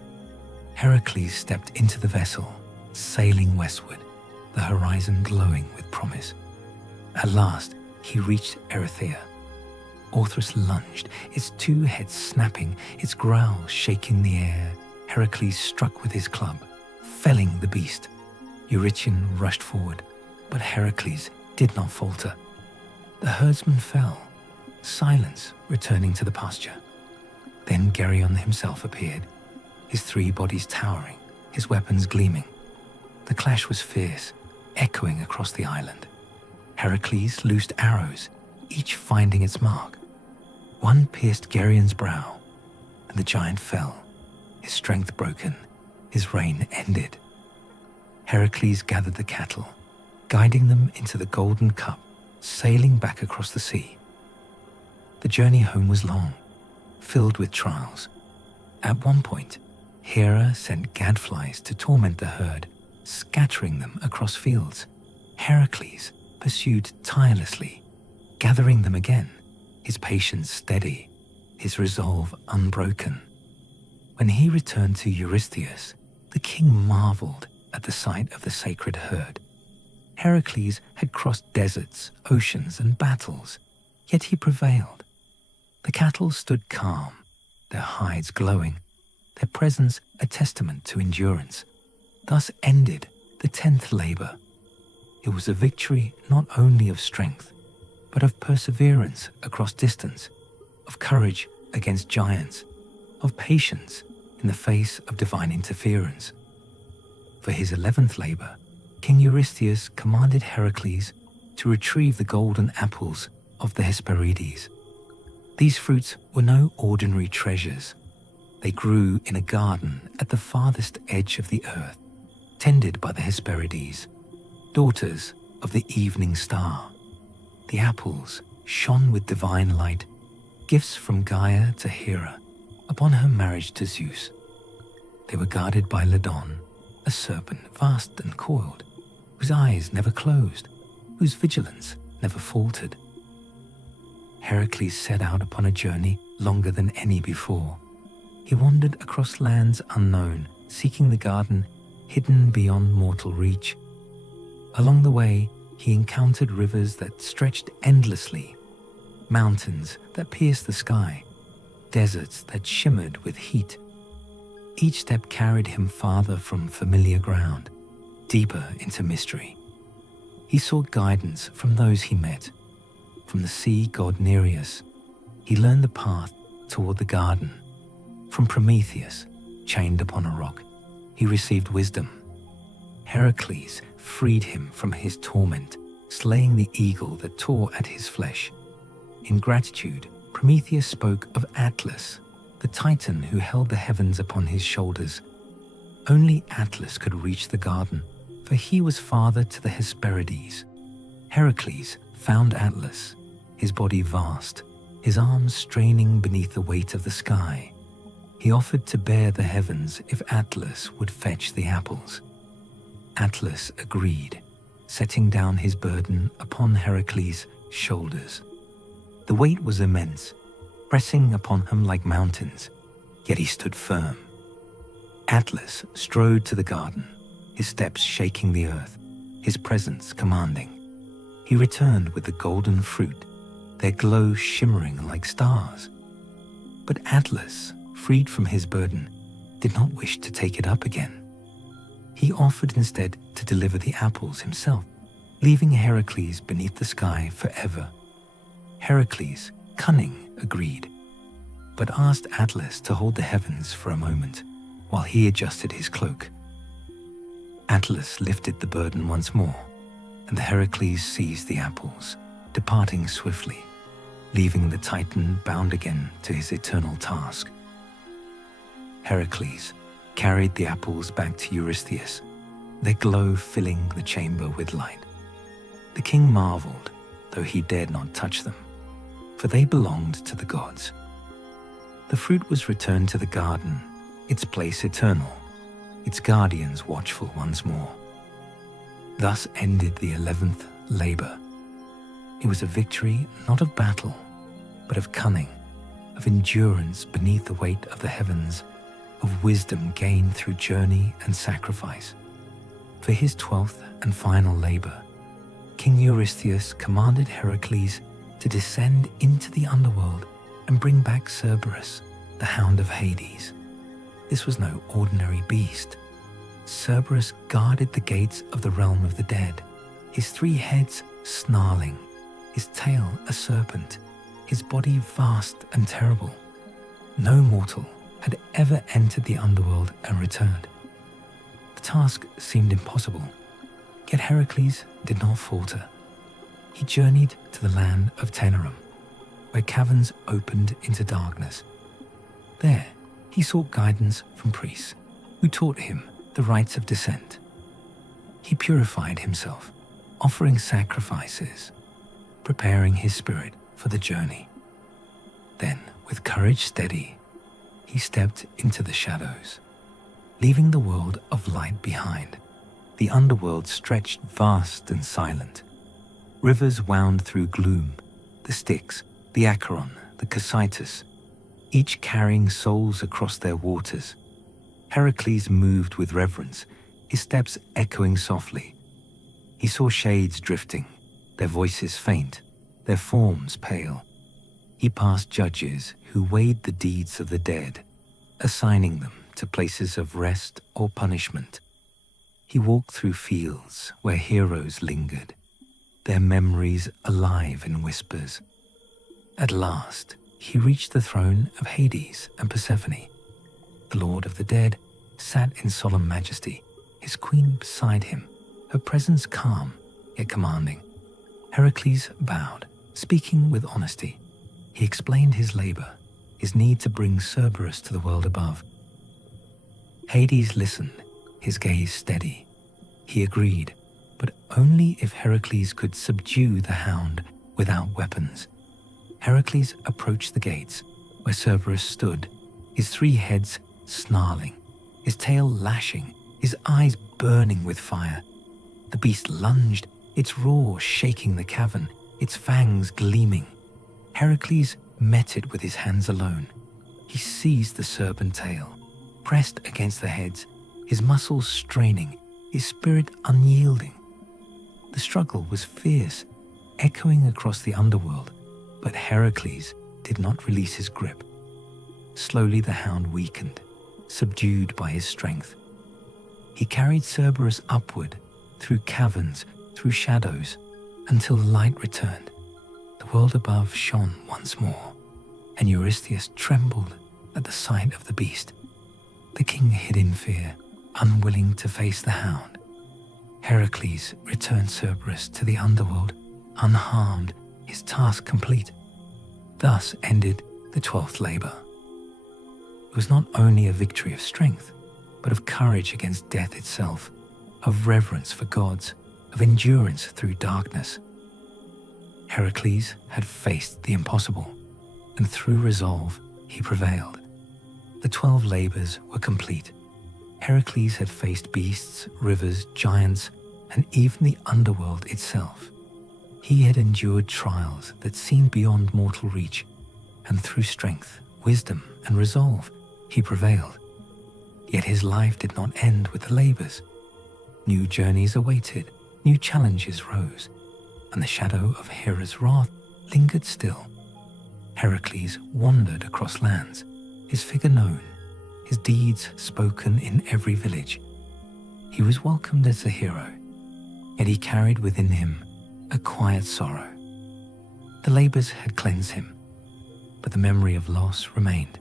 Heracles stepped into the vessel, sailing westward, the horizon glowing with promise. At last, he reached Erythea. Orthrus lunged, its 2 heads snapping, its growl shaking the air. Heracles struck with his club, felling the beast. Eurytion rushed forward, but Heracles did not falter. The herdsman fell, silence returning to the pasture. Then Geryon himself appeared, his 3 bodies towering, his weapons gleaming. The clash was fierce, echoing across the island. Heracles loosed arrows, each finding its mark. One pierced Gerion's brow, and the giant fell, his strength broken, his reign ended. Heracles gathered the cattle, guiding them into the golden cup, sailing back across the sea. The journey home was long, filled with trials. At one point, Hera sent gadflies to torment the herd, scattering them across fields. Heracles pursued tirelessly, gathering them again, his patience steady, his resolve unbroken. When he returned to Eurystheus, the king marveled at the sight of the sacred herd. Heracles had crossed deserts, oceans, and battles, yet he prevailed. The cattle stood calm, their hides glowing, their presence a testament to endurance. Thus ended the 10th labor. It was a victory not only of strength, but of perseverance across distance, of courage against giants, of patience in the face of divine interference. For his 11th labor, King Eurystheus commanded Heracles to retrieve the golden apples of the Hesperides. These fruits were no ordinary treasures. They grew in a garden at the farthest edge of the earth, tended by the Hesperides, daughters of the evening star. The apples shone with divine light, gifts from Gaia to Hera upon her marriage to Zeus. They were guarded by Ladon, a serpent vast and coiled, whose eyes never closed, whose vigilance never faltered. Heracles set out upon a journey longer than any before. He wandered across lands unknown, seeking the garden hidden beyond mortal reach. Along the way, he encountered rivers that stretched endlessly, mountains that pierced the sky, deserts that shimmered with heat. Each step carried him farther from familiar ground, deeper into mystery. He sought guidance from those he met. From the sea god Nereus, he learned the path toward the garden. From Prometheus, chained upon a rock, he received wisdom. Heracles freed him from his torment, slaying the eagle that tore at his flesh. In gratitude, Prometheus spoke of Atlas, the Titan who held the heavens upon his shoulders. Only Atlas could reach the garden, for he was father to the Hesperides. Heracles found Atlas, his body vast, his arms straining beneath the weight of the sky. He offered to bear the heavens if Atlas would fetch the apples. Atlas agreed, setting down his burden upon Heracles' shoulders. The weight was immense, pressing upon him like mountains, yet he stood firm. Atlas strode to the garden, his steps shaking the earth, his presence commanding. He returned with the golden fruit, their glow shimmering like stars. But Atlas, freed from his burden, did not wish to take it up again. He offered instead to deliver the apples himself, leaving Heracles beneath the sky forever. Heracles, cunning, agreed, but asked Atlas to hold the heavens for a moment while he adjusted his cloak. Atlas lifted the burden once more, and Heracles seized the apples, departing swiftly, leaving the Titan bound again to his eternal task. Heracles carried the apples back to Eurystheus, their glow filling the chamber with light. The king marveled, though he dared not touch them, for they belonged to the gods. The fruit was returned to the garden, its place eternal, its guardians watchful once more. Thus ended the 11th labor. It was a victory not of battle, but of cunning, of endurance beneath the weight of the heavens, of wisdom gained through journey and sacrifice. For his 12th and final labor, King Eurystheus commanded Heracles to descend into the underworld and bring back Cerberus, the hound of Hades. This was no ordinary beast. Cerberus guarded the gates of the realm of the dead, his 3 heads snarling, his tail a serpent, his body vast and terrible. No mortal had ever entered the underworld and returned. The task seemed impossible, yet Heracles did not falter. He journeyed to the land of Tenerum, where caverns opened into darkness. There, he sought guidance from priests, who taught him the rites of descent. He purified himself, offering sacrifices, preparing his spirit for the journey. Then, with courage steady, he stepped into the shadows, leaving the world of light behind. The underworld stretched vast and silent. Rivers wound through gloom, the Styx, the Acheron, the Cocytus, each carrying souls across their waters. Heracles moved with reverence, his steps echoing softly. He saw shades drifting, their voices faint, their forms pale. He passed judges who weighed the deeds of the dead, assigning them to places of rest or punishment. He walked through fields where heroes lingered, their memories alive in whispers. At last, he reached the throne of Hades and Persephone. The Lord of the Dead sat in solemn majesty, his queen beside him, her presence calm yet commanding. Heracles bowed, speaking with honesty. He explained his labor, his need to bring Cerberus to the world above. Hades listened, his gaze steady. He agreed, but only if Heracles could subdue the hound without weapons. Heracles approached the gates, where Cerberus stood, his 3 heads snarling, his tail lashing, his eyes burning with fire. The beast lunged, its roar shaking the cavern, its fangs gleaming. Heracles met it with his hands alone. He seized the serpent tail, pressed against the heads, his muscles straining, his spirit unyielding. The struggle was fierce, echoing across the underworld, but Heracles did not release his grip. Slowly the hound weakened, subdued by his strength. He carried Cerberus upward, through caverns, through shadows, until light returned. The world above shone once more, and Eurystheus trembled at the sight of the beast. The king hid in fear, unwilling to face the hound. Heracles returned Cerberus to the underworld, unharmed, his task complete. Thus ended the 12th labor. It was not only a victory of strength, but of courage against death itself, of reverence for gods, of endurance through darkness. Heracles had faced the impossible, and through resolve he prevailed. The 12 labors were complete. Heracles had faced beasts, rivers, giants, and even the underworld itself. He had endured trials that seemed beyond mortal reach, and through strength, wisdom, and resolve, he prevailed. Yet his life did not end with the labors. New journeys awaited, new challenges rose, and the shadow of Hera's wrath lingered still. Heracles wandered across lands, his figure known, his deeds spoken in every village. He was welcomed as a hero, yet he carried within him a quiet sorrow. The labors had cleansed him, but the memory of loss remained.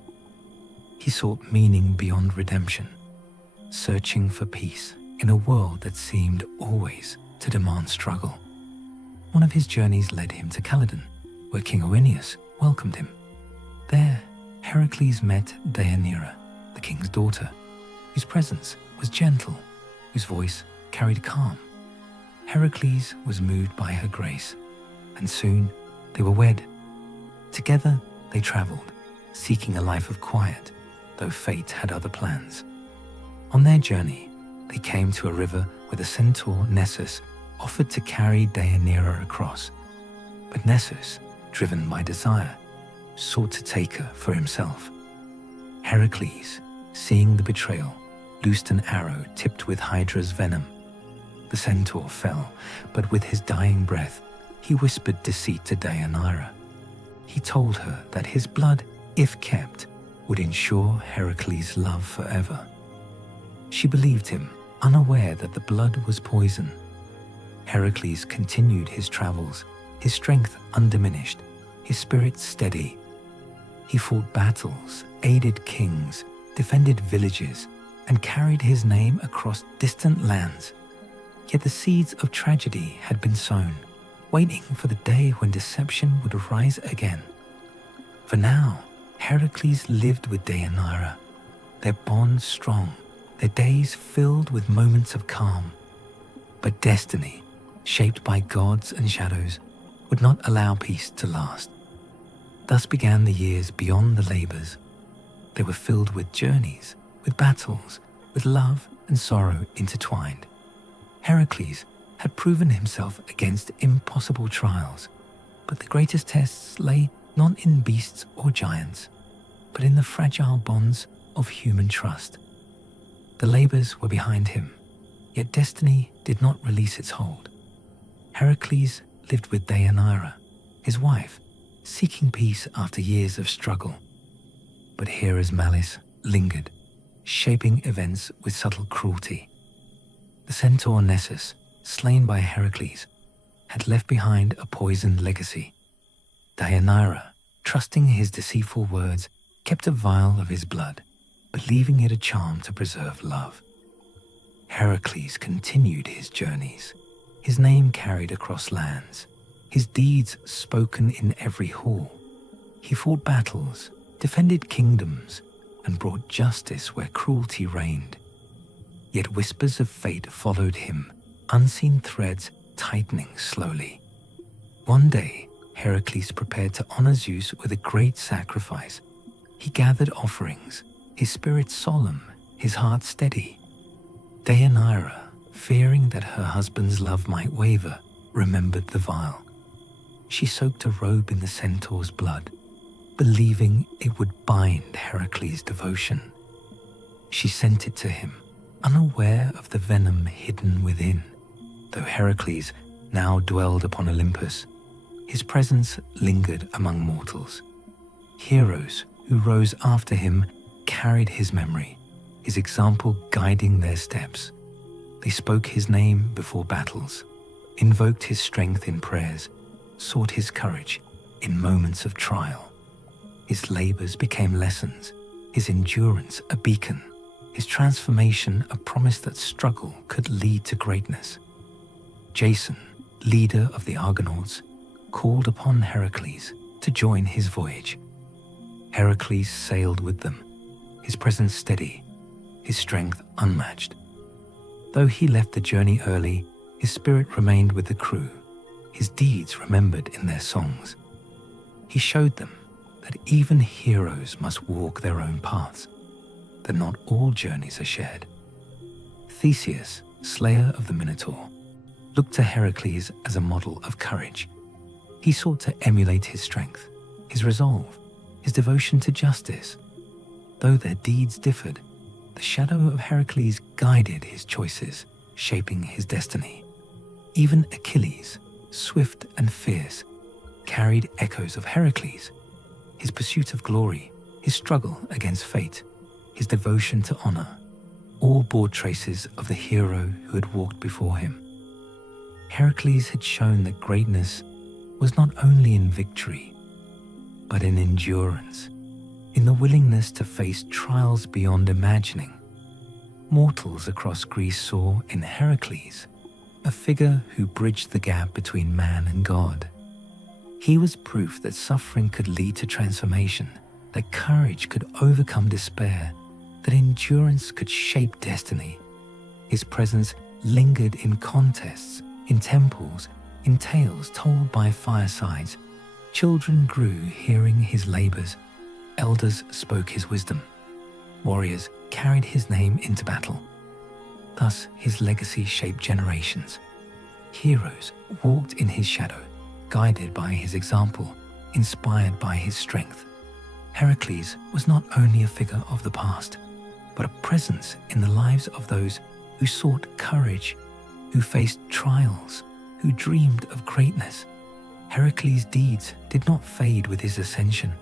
He sought meaning beyond redemption, searching for peace in a world that seemed always to demand struggle. One of his journeys led him to Calydon, where King Oeneus welcomed him. There, Heracles met Deianira, the king's daughter, whose presence was gentle, whose voice carried calm. Heracles was moved by her grace, and soon they were wed. Together they traveled, seeking a life of quiet, though fate had other plans. On their journey, they came to a river where the centaur Nessus offered to carry Deianira across. But Nessus, driven by desire, sought to take her for himself. Heracles, seeing the betrayal, loosed an arrow tipped with Hydra's venom. The centaur fell, but with his dying breath, he whispered deceit to Deianira. He told her that his blood, if kept, would ensure Heracles' love forever. She believed him, unaware that the blood was poison. Heracles continued his travels, his strength undiminished, his spirit steady. He fought battles, aided kings, defended villages, and carried his name across distant lands. Yet the seeds of tragedy had been sown, waiting for the day when deception would arise again. For now, Heracles lived with Deianira, their bond strong, their days filled with moments of calm. But destiny, shaped by gods and shadows, would not allow peace to last. Thus began the years beyond the labors. They were filled with journeys, with battles, with love and sorrow intertwined. Heracles had proven himself against impossible trials, but the greatest tests lay not in beasts or giants, but in the fragile bonds of human trust. The labors were behind him, yet destiny did not release its hold. Heracles lived with Deianira, his wife, seeking peace after years of struggle. But Hera's malice lingered, shaping events with subtle cruelty. The centaur Nessus, slain by Heracles, had left behind a poisoned legacy. Deianira, trusting his deceitful words, kept a vial of his blood, believing it a charm to preserve love. Heracles continued his journeys, his name carried across lands, his deeds spoken in every hall. He fought battles, defended kingdoms, and brought justice where cruelty reigned. Yet whispers of fate followed him, unseen threads tightening slowly. One day, Heracles prepared to honor Zeus with a great sacrifice. He gathered offerings, his spirit solemn, his heart steady. Deianira, fearing that her husband's love might waver, remembered the vial. She soaked a robe in the centaur's blood, believing it would bind Heracles' devotion. She sent it to him, unaware of the venom hidden within. Though Heracles now dwelled upon Olympus, his presence lingered among mortals. Heroes who rose after him carried his memory, his example guiding their steps. They spoke his name before battles, invoked his strength in prayers, sought his courage in moments of trial. His labors became lessons, his endurance a beacon, his transformation a promise that struggle could lead to greatness. Jason, leader of the Argonauts, called upon Heracles to join his voyage. Heracles sailed with them, his presence steady, his strength unmatched. Though he left the journey early, his spirit remained with the crew, his deeds remembered in their songs. He showed them that even heroes must walk their own paths, that not all journeys are shared. Theseus, slayer of the Minotaur, looked to Heracles as a model of courage. He sought to emulate his strength, his resolve, his devotion to justice. Though their deeds differed, the shadow of Heracles guided his choices, shaping his destiny. Even Achilles, swift and fierce, carried echoes of Heracles, his pursuit of glory, his struggle against fate, his devotion to honor, all bore traces of the hero who had walked before him. Heracles had shown that greatness was not only in victory, but in endurance, in the willingness to face trials beyond imagining. Mortals across Greece saw in Heracles a figure who bridged the gap between man and God. He was proof that suffering could lead to transformation, that courage could overcome despair, that endurance could shape destiny. His presence lingered in contests, in temples, in tales told by firesides. Children grew hearing his labors, elders spoke his wisdom, warriors carried his name into battle. Thus his legacy shaped generations. Heroes walked in his shadow, guided by his example, inspired by his strength. Heracles was not only a figure of the past, but a presence in the lives of those who sought courage, who faced trials, who dreamed of greatness. Heracles' deeds did not fade with his ascension.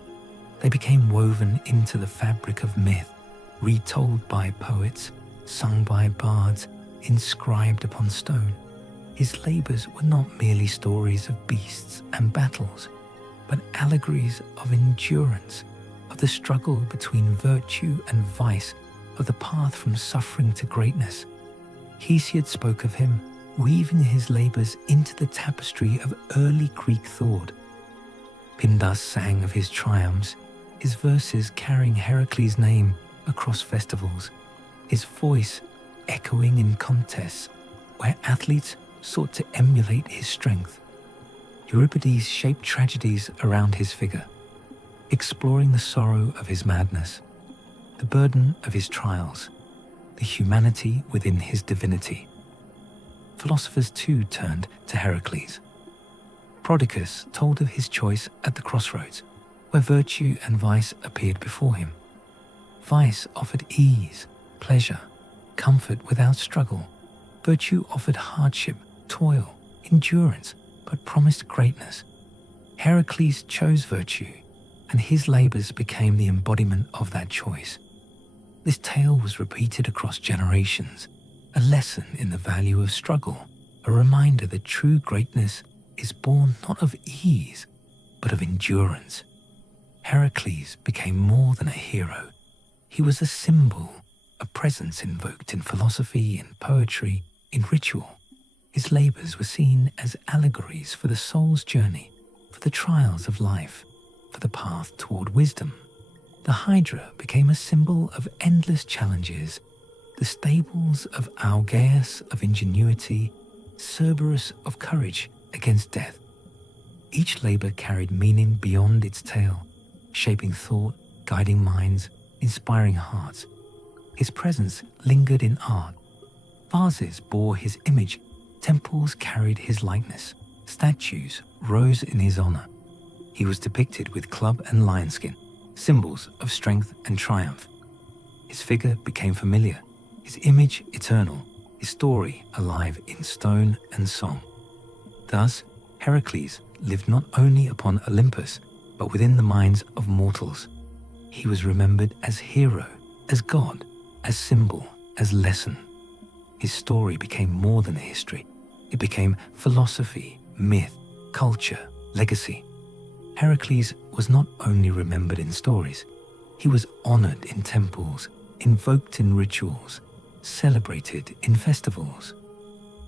They became woven into the fabric of myth, retold by poets, sung by bards, inscribed upon stone. His labors were not merely stories of beasts and battles, but allegories of endurance, of the struggle between virtue and vice, of the path from suffering to greatness. Hesiod spoke of him, weaving his labors into the tapestry of early Greek thought. Pindar sang of his triumphs, his verses carrying Heracles' name across festivals, his voice echoing in contests where athletes sought to emulate his strength. Euripides shaped tragedies around his figure, exploring the sorrow of his madness, the burden of his trials, the humanity within his divinity. Philosophers too turned to Heracles. Prodicus told of his choice at the crossroads, where virtue and vice appeared before him. Vice offered ease, pleasure, comfort without struggle. Virtue offered hardship, toil, endurance, but promised greatness. Heracles chose virtue, and his labors became the embodiment of that choice. This tale was repeated across generations, a lesson in the value of struggle, a reminder that true greatness is born not of ease, but of endurance. Heracles became more than a hero. He was a symbol, a presence invoked in philosophy, in poetry, in ritual. His labors were seen as allegories for the soul's journey, for the trials of life, for the path toward wisdom. The Hydra became a symbol of endless challenges, the stables of Augeas of ingenuity, Cerberus of courage against death. Each labor carried meaning beyond its tale, shaping thought, guiding minds, inspiring hearts. His presence lingered in art. Vases bore his image, temples carried his likeness, statues rose in his honor. He was depicted with club and lion skin, symbols of strength and triumph. His figure became familiar, his image eternal, his story alive in stone and song. Thus, Heracles lived not only upon Olympus, but within the minds of mortals. He was remembered as hero, as god, as symbol, as lesson. His story became more than a history. It became philosophy, myth, culture, legacy. Heracles was not only remembered in stories, he was honored in temples, invoked in rituals, celebrated in festivals.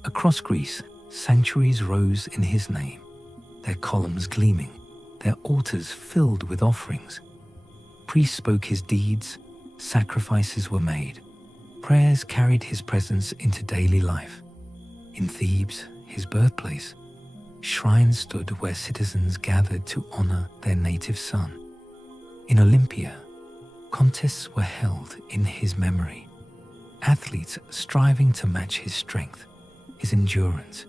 Across Greece, sanctuaries rose in his name, their columns gleaming, their altars filled with offerings. Priests spoke his deeds, sacrifices were made, prayers carried his presence into daily life. In Thebes, his birthplace, shrines stood where citizens gathered to honor their native son. In Olympia, contests were held in his memory, athletes striving to match his strength, his endurance,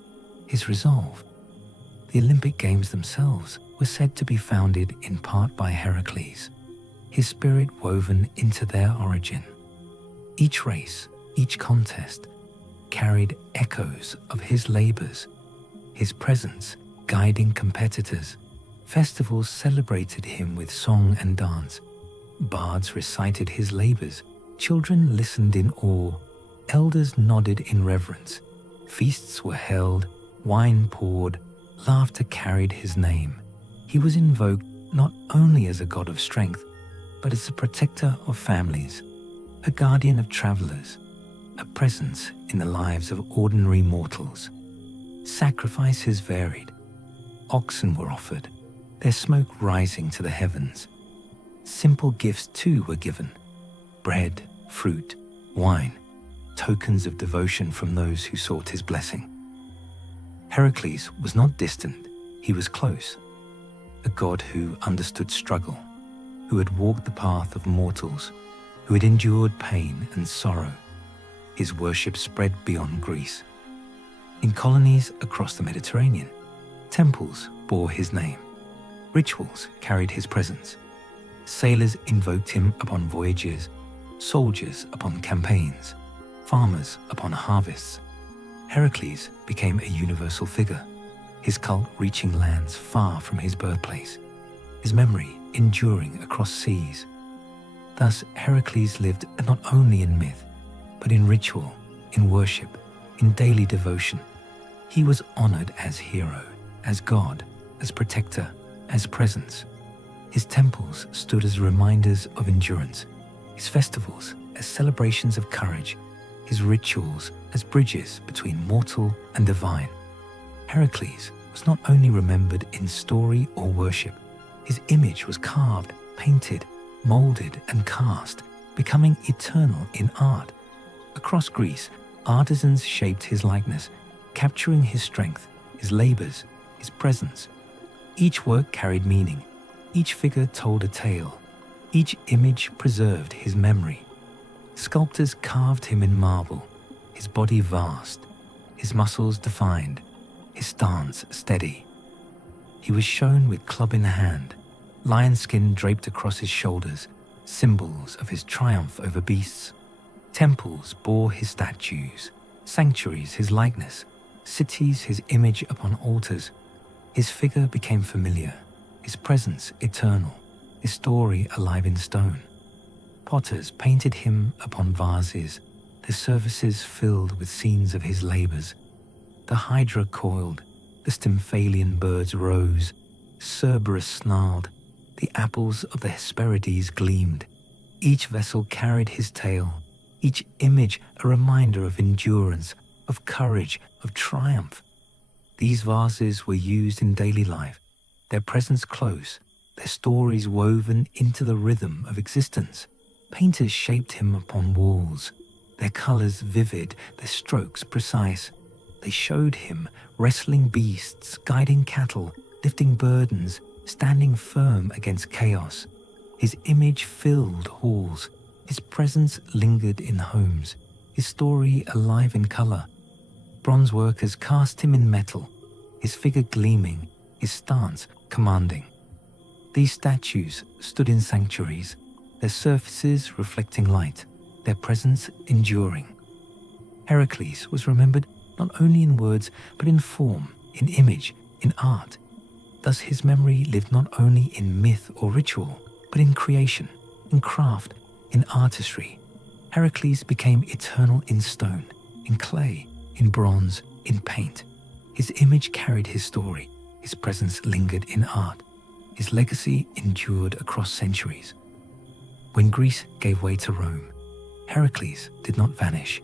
his resolve. The Olympic Games themselves were said to be founded in part by Heracles, his spirit woven into their origin. Each race, each contest, carried echoes of his labors, his presence guiding competitors. Festivals celebrated him with song and dance. Bards recited his labors. Children listened in awe. Elders nodded in reverence. Feasts were held, wine poured, laughter carried his name. He was invoked not only as a god of strength, but as a protector of families, a guardian of travelers, a presence in the lives of ordinary mortals. Sacrifices varied. Oxen were offered, their smoke rising to the heavens. Simple gifts too were given: bread, fruit, wine, tokens of devotion from those who sought his blessing. Heracles was not distant, he was close, a god who understood struggle, who had walked the path of mortals, who had endured pain and sorrow. His worship spread beyond Greece. In colonies across the Mediterranean, temples bore his name. Rituals carried his presence. Sailors invoked him upon voyages, soldiers upon campaigns, farmers upon harvests. Heracles became a universal figure, his cult reaching lands far from his birthplace, his memory enduring across seas. Thus, Heracles lived not only in myth, but in ritual, in worship, in daily devotion. He was honored as hero, as god, as protector, as presence. His temples stood as reminders of endurance, his festivals as celebrations of courage, his rituals as bridges between mortal and divine. Heracles was not only remembered in story or worship, his image was carved, painted, molded, and cast, becoming eternal in art. Across Greece, artisans shaped his likeness, capturing his strength, his labors, his presence. Each work carried meaning, each figure told a tale, each image preserved his memory. Sculptors carved him in marble, his body vast, his muscles defined, his stance steady. He was shown with club in hand, lion skin draped across his shoulders, symbols of his triumph over beasts. Temples bore his statues, sanctuaries his likeness, cities his image upon altars. His figure became familiar, his presence eternal, his story alive in stone. Potters painted him upon vases, their surfaces filled with scenes of his labors. The hydra coiled, the Stymphalian birds rose, Cerberus snarled, the apples of the Hesperides gleamed. Each vessel carried his tale, each image a reminder of endurance, of courage, of triumph. These vases were used in daily life, their presence close, their stories woven into the rhythm of existence. Painters shaped him upon walls, their colors vivid, their strokes precise. They showed him wrestling beasts, guiding cattle, lifting burdens, standing firm against chaos. His image filled halls, his presence lingered in homes, his story alive in color. Bronze workers cast him in metal, his figure gleaming, his stance commanding. These statues stood in sanctuaries, their surfaces reflecting light, their presence enduring. Heracles was remembered not only in words, but in form, in image, in art. Thus his memory lived not only in myth or ritual, but in creation, in craft, in artistry. Heracles became eternal in stone, in clay, in bronze, in paint. His image carried his story, his presence lingered in art. His legacy endured across centuries. When Greece gave way to Rome, Heracles did not vanish.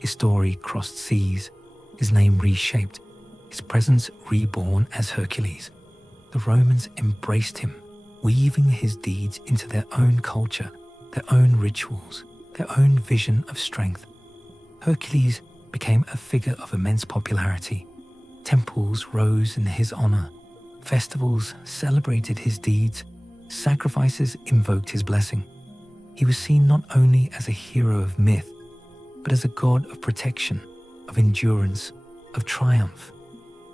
His story crossed seas, his name reshaped, his presence reborn as Hercules. The Romans embraced him, weaving his deeds into their own culture, their own rituals, their own vision of strength. Hercules became a figure of immense popularity. Temples rose in his honor. Festivals celebrated his deeds. Sacrifices invoked his blessing. He was seen not only as a hero of myth, but as a god of protection, of endurance, of triumph.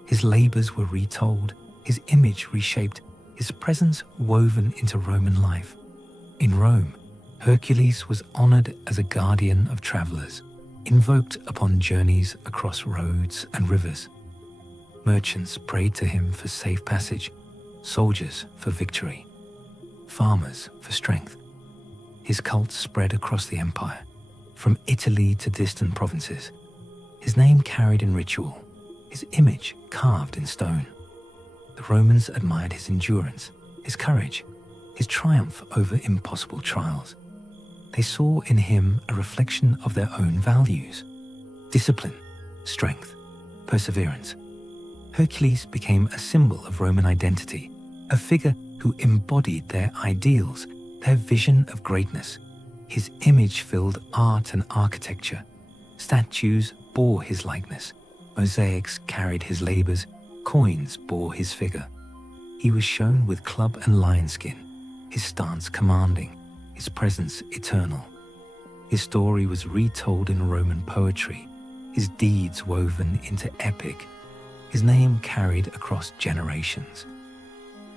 His labors were retold, his image reshaped, his presence woven into Roman life. In Rome, Hercules was honored as a guardian of travelers, invoked upon journeys across roads and rivers. Merchants prayed to him for safe passage, soldiers for victory, farmers for strength. His cult spread across the empire, from Italy to distant provinces. His name carried in ritual, his image carved in stone. The Romans admired his endurance, his courage, his triumph over impossible trials. They saw in him a reflection of their own values: discipline, strength, perseverance. Hercules became a symbol of Roman identity, a figure who embodied their ideals, their vision of greatness. His image filled art and architecture. Statues bore his likeness. Mosaics carried his labors. Coins bore his figure. He was shown with club and lion skin, his stance commanding, his presence eternal. His story was retold in Roman poetry, his deeds woven into epic, his name carried across generations.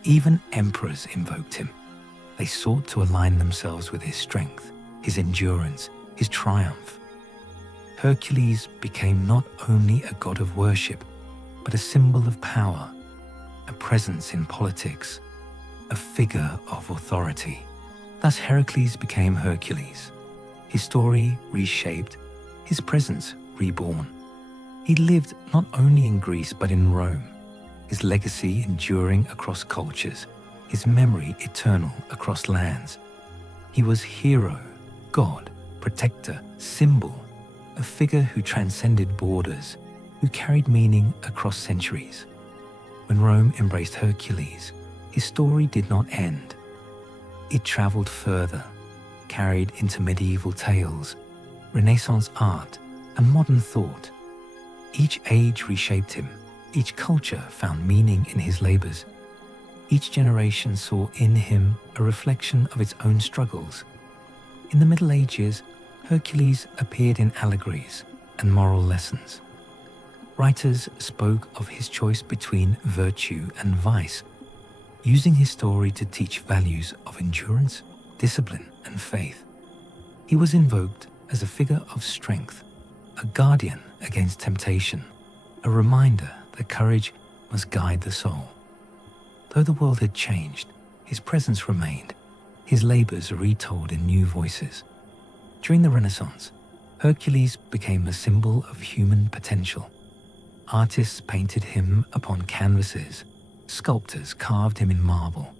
Even emperors invoked him. They sought to align themselves with his strength, his endurance, his triumph. Hercules became not only a god of worship, but a symbol of power, a presence in politics, a figure of authority. Thus Heracles became Hercules, his story reshaped, his presence reborn. He lived not only in Greece but in Rome, his legacy enduring across cultures, his memory eternal across lands. He was hero, god, protector, symbol, a figure who transcended borders, who carried meaning across centuries. When Rome embraced Hercules, his story did not end. It traveled further, carried into medieval tales, Renaissance art, and modern thought. Each age reshaped him. Each culture found meaning in his labors. Each generation saw in him a reflection of its own struggles. In the Middle Ages, Hercules appeared in allegories and moral lessons. Writers spoke of his choice between virtue and vice, using his story to teach values of endurance, discipline, and faith. He was invoked as a figure of strength, a guardian against temptation, a reminder that courage must guide the soul. Though the world had changed, his presence remained, his labors retold in new voices. During the Renaissance, Hercules became a symbol of human potential. Artists painted him upon canvases, sculptors carved him in marble,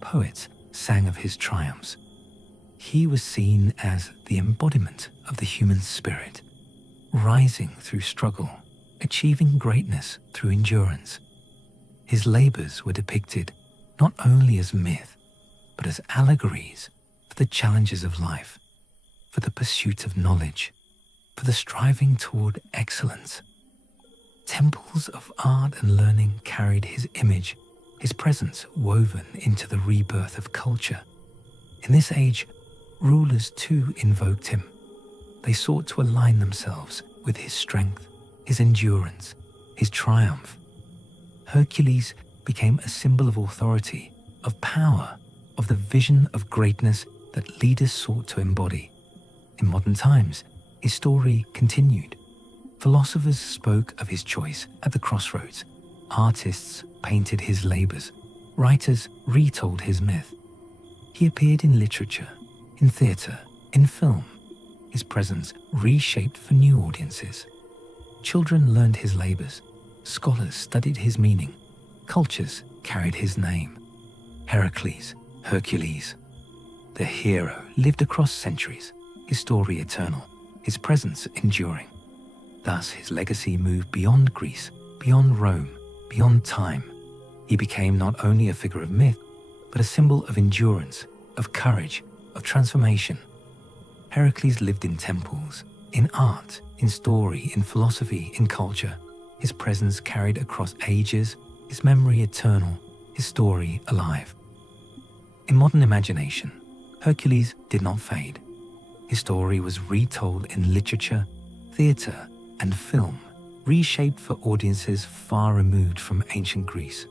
poets sang of his triumphs. He was seen as the embodiment of the human spirit, rising through struggle, achieving greatness through endurance. His labors were depicted not only as myth, but as allegories for the challenges of life, for the pursuit of knowledge, for the striving toward excellence. Temples of art and learning carried his image, his presence woven into the rebirth of culture. In this age, rulers too invoked him. They sought to align themselves with his strength, his endurance, his triumph. Hercules became a symbol of authority, of power, of the vision of greatness that leaders sought to embody. In modern times, his story continued. Philosophers spoke of his choice at the crossroads. Artists painted his labors. Writers retold his myth. He appeared in literature, in theater, in film. His presence reshaped for new audiences. Children learned his labors. Scholars studied his meaning. Cultures carried his name. Heracles, Hercules. The hero lived across centuries, his story eternal, his presence enduring. Thus his legacy moved beyond Greece, beyond Rome, beyond time. He became not only a figure of myth, but a symbol of endurance, of courage, of transformation. Heracles lived in temples, in art, in story, in philosophy, in culture. His presence carried across ages, his memory eternal, his story alive. In modern imagination, Hercules did not fade. His story was retold in literature, theater, and film, reshaped for audiences far removed from ancient Greece.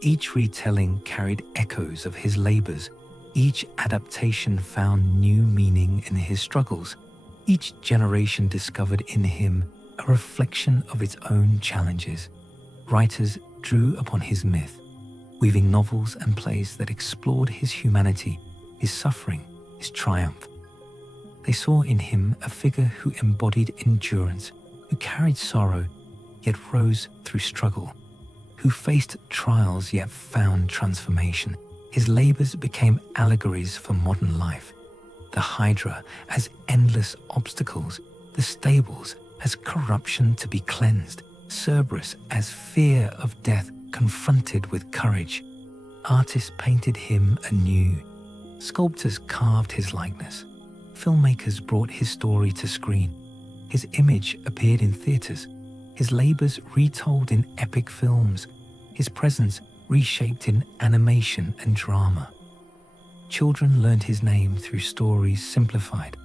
Each retelling carried echoes of his labors. Each adaptation found new meaning in his struggles. Each generation discovered in him a reflection of its own challenges. Writers drew upon his myth, weaving novels and plays that explored his humanity, his suffering, his triumph. They saw in him a figure who embodied endurance, who carried sorrow, yet rose through struggle, who faced trials yet found transformation. His labors became allegories for modern life. The Hydra as endless obstacles, the stables as corruption to be cleansed, Cerberus as fear of death confronted with courage. Artists painted him anew. Sculptors carved his likeness. Filmmakers brought his story to screen. His image appeared in theaters. His labors retold in epic films. His presence reshaped in animation and drama. Children learned his name through stories simplified.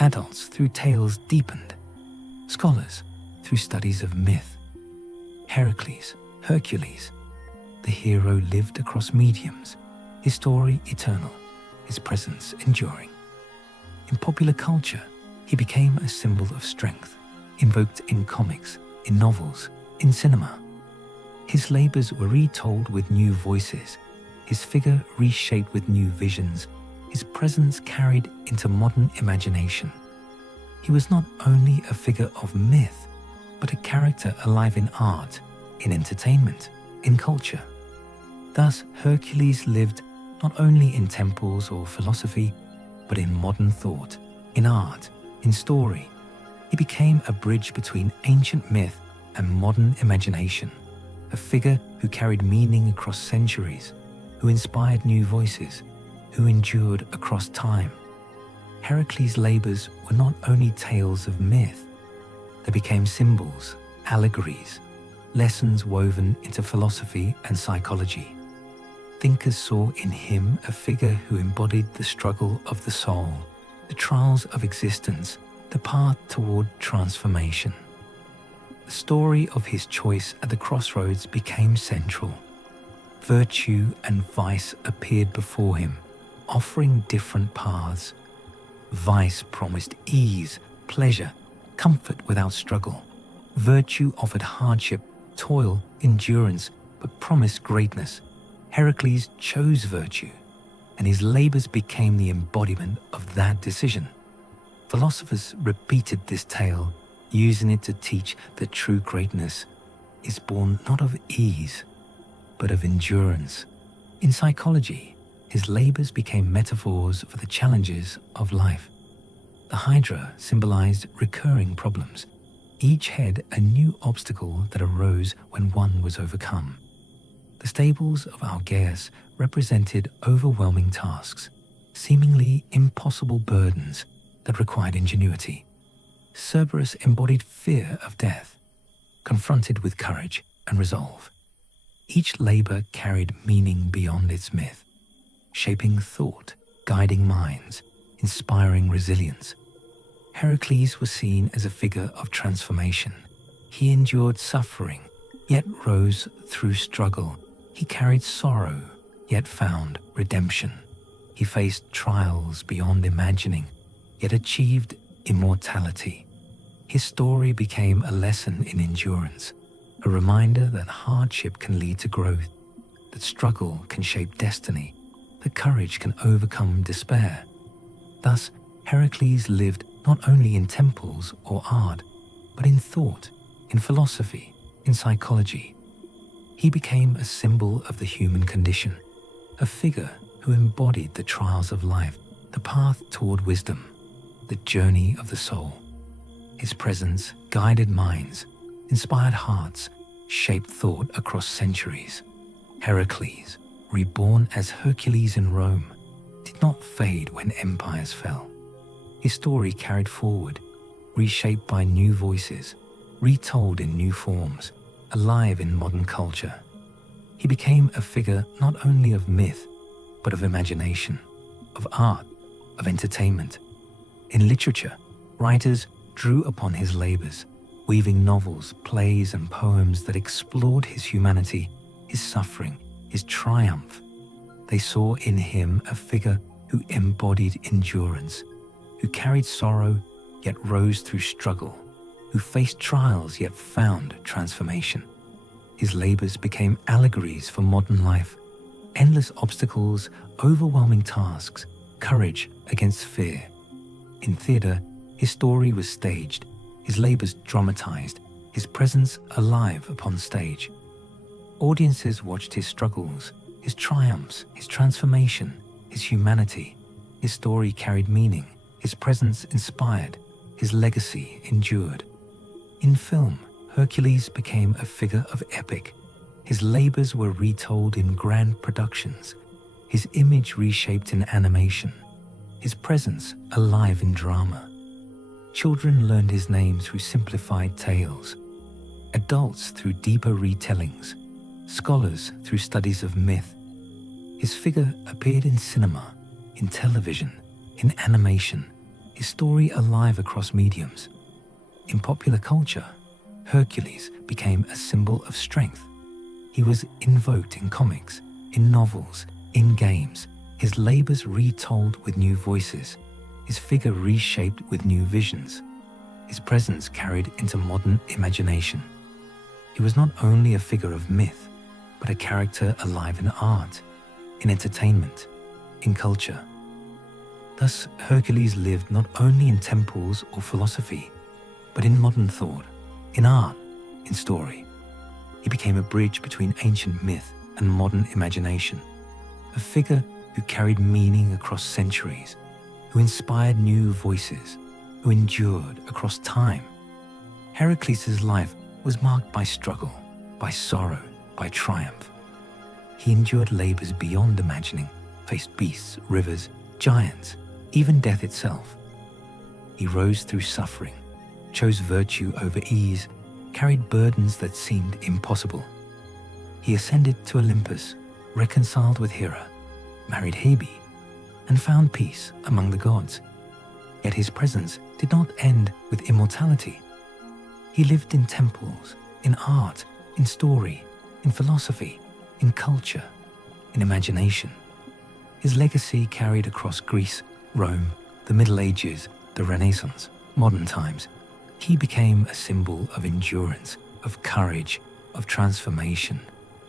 Adults through tales deepened. Scholars through studies of myth. Heracles, Hercules. The hero lived across mediums, his story eternal, his presence enduring. In popular culture, he became a symbol of strength, invoked in comics, in novels, in cinema. His labors were retold with new voices, his figure reshaped with new visions, his presence carried into modern imagination. He was not only a figure of myth, but a character alive in art, in entertainment, in culture. Thus, Hercules lived not only in temples or philosophy, but in modern thought, in art, in story. He became a bridge between ancient myth and modern imagination, a figure who carried meaning across centuries, who inspired new voices, who endured across time. Heracles' labors were not only tales of myth, they became symbols, allegories, lessons woven into philosophy and psychology. Thinkers saw in him a figure who embodied the struggle of the soul, the trials of existence, the path toward transformation. The story of his choice at the crossroads became central. Virtue and vice appeared before him, offering different paths. Vice promised ease, pleasure, comfort without struggle. Virtue offered hardship, toil, endurance, but promised greatness. Heracles chose virtue, and his labors became the embodiment of that decision. Philosophers repeated this tale, using it to teach that true greatness is born not of ease, but of endurance. In psychology, his labors became metaphors for the challenges of life. The Hydra symbolized recurring problems, each head a new obstacle that arose when one was overcome. The stables of Algaius represented overwhelming tasks, seemingly impossible burdens that required ingenuity. Cerberus embodied fear of death, confronted with courage and resolve. Each labor carried meaning beyond its myth, shaping thought, guiding minds, inspiring resilience. Heracles was seen as a figure of transformation. He endured suffering, yet rose through struggle. He carried sorrow, yet found redemption. He faced trials beyond imagining, yet achieved immortality. His story became a lesson in endurance, a reminder that hardship can lead to growth, that struggle can shape destiny, that courage can overcome despair. Thus, Heracles lived not only in temples or art, but in thought, in philosophy, in psychology. He became a symbol of the human condition, a figure who embodied the trials of life, the path toward wisdom, the journey of the soul. His presence guided minds, inspired hearts, shaped thought across centuries. Heracles, reborn as Hercules in Rome, did not fade when empires fell. His story carried forward, reshaped by new voices, retold in new forms, alive in modern culture. He became a figure not only of myth, but of imagination, of art, of entertainment. In literature, writers drew upon his labors, weaving novels, plays, and poems that explored his humanity, his suffering, his triumph. They saw in him a figure who embodied endurance, who carried sorrow yet rose through struggle, who faced trials yet found transformation. His labors became allegories for modern life, endless obstacles, overwhelming tasks, courage against fear. In theater, his story was staged, his labors dramatized, his presence alive upon stage. Audiences watched his struggles, his triumphs, his transformation, his humanity. His story carried meaning, his presence inspired, his legacy endured. In film, Hercules became a figure of epic. His labors were retold in grand productions, his image reshaped in animation, his presence alive in drama. Children learned his name through simplified tales, adults through deeper retellings, scholars through studies of myth. His figure appeared in cinema, in television, in animation, his story alive across mediums. In popular culture, Hercules became a symbol of strength. He was invoked in comics, in novels, in games, his labors retold with new voices, his figure reshaped with new visions, his presence carried into modern imagination. He was not only a figure of myth, but a character alive in art, in entertainment, in culture. Thus, Hercules lived not only in temples or philosophy, but in modern thought, in art, in story. He became a bridge between ancient myth and modern imagination, a figure who carried meaning across centuries, who who inspired new voices, who endured across time. Heracles' life was marked by struggle, by sorrow, by triumph. He endured labors beyond imagining, faced beasts, rivers, giants, even death itself. He rose through suffering, chose virtue over ease, carried burdens that seemed impossible. He ascended to Olympus, reconciled with Hera, married Hebe, and found peace among the gods. Yet his presence did not end with immortality. He lived in temples, in art, in story, in philosophy, in culture, in imagination. His legacy carried across Greece, Rome, the Middle Ages, the Renaissance, modern times. He became a symbol of endurance, of courage, of transformation.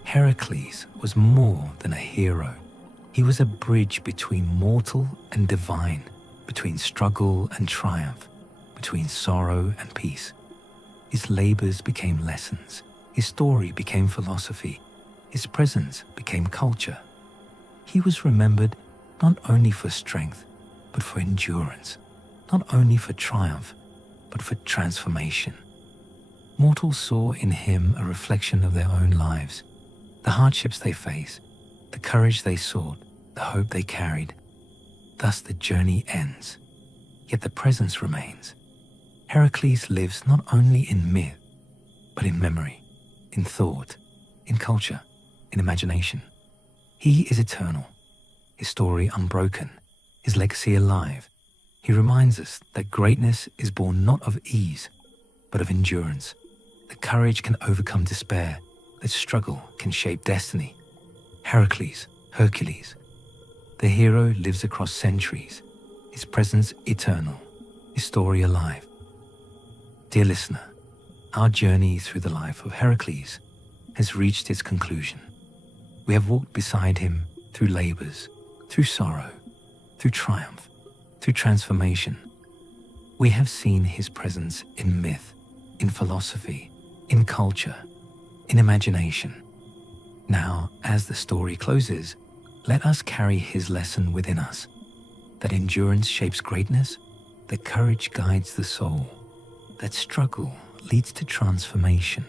Heracles was more than a hero. He was a bridge between mortal and divine, between struggle and triumph, between sorrow and peace. His labors became lessons. His story became philosophy. His presence became culture. He was remembered not only for strength, but for endurance, not only for triumph, but for transformation. Mortals saw in him a reflection of their own lives, the hardships they faced, the courage they sought, the hope they carried. Thus the journey ends, yet the presence remains. Heracles lives not only in myth, but in memory, in thought, in culture, in imagination. He is eternal, his story unbroken, his legacy alive. He reminds us that greatness is born not of ease, but of endurance, that courage can overcome despair, that struggle can shape destiny. Heracles, Hercules. The hero lives across centuries, his presence eternal, his story alive. Dear listener, our journey through the life of Heracles has reached its conclusion. We have walked beside him through labors, through sorrow, through triumph, through transformation. We have seen his presence in myth, in philosophy, in culture, in imagination. Now, as the story closes, let us carry his lesson within us, that endurance shapes greatness, that courage guides the soul, that struggle leads to transformation,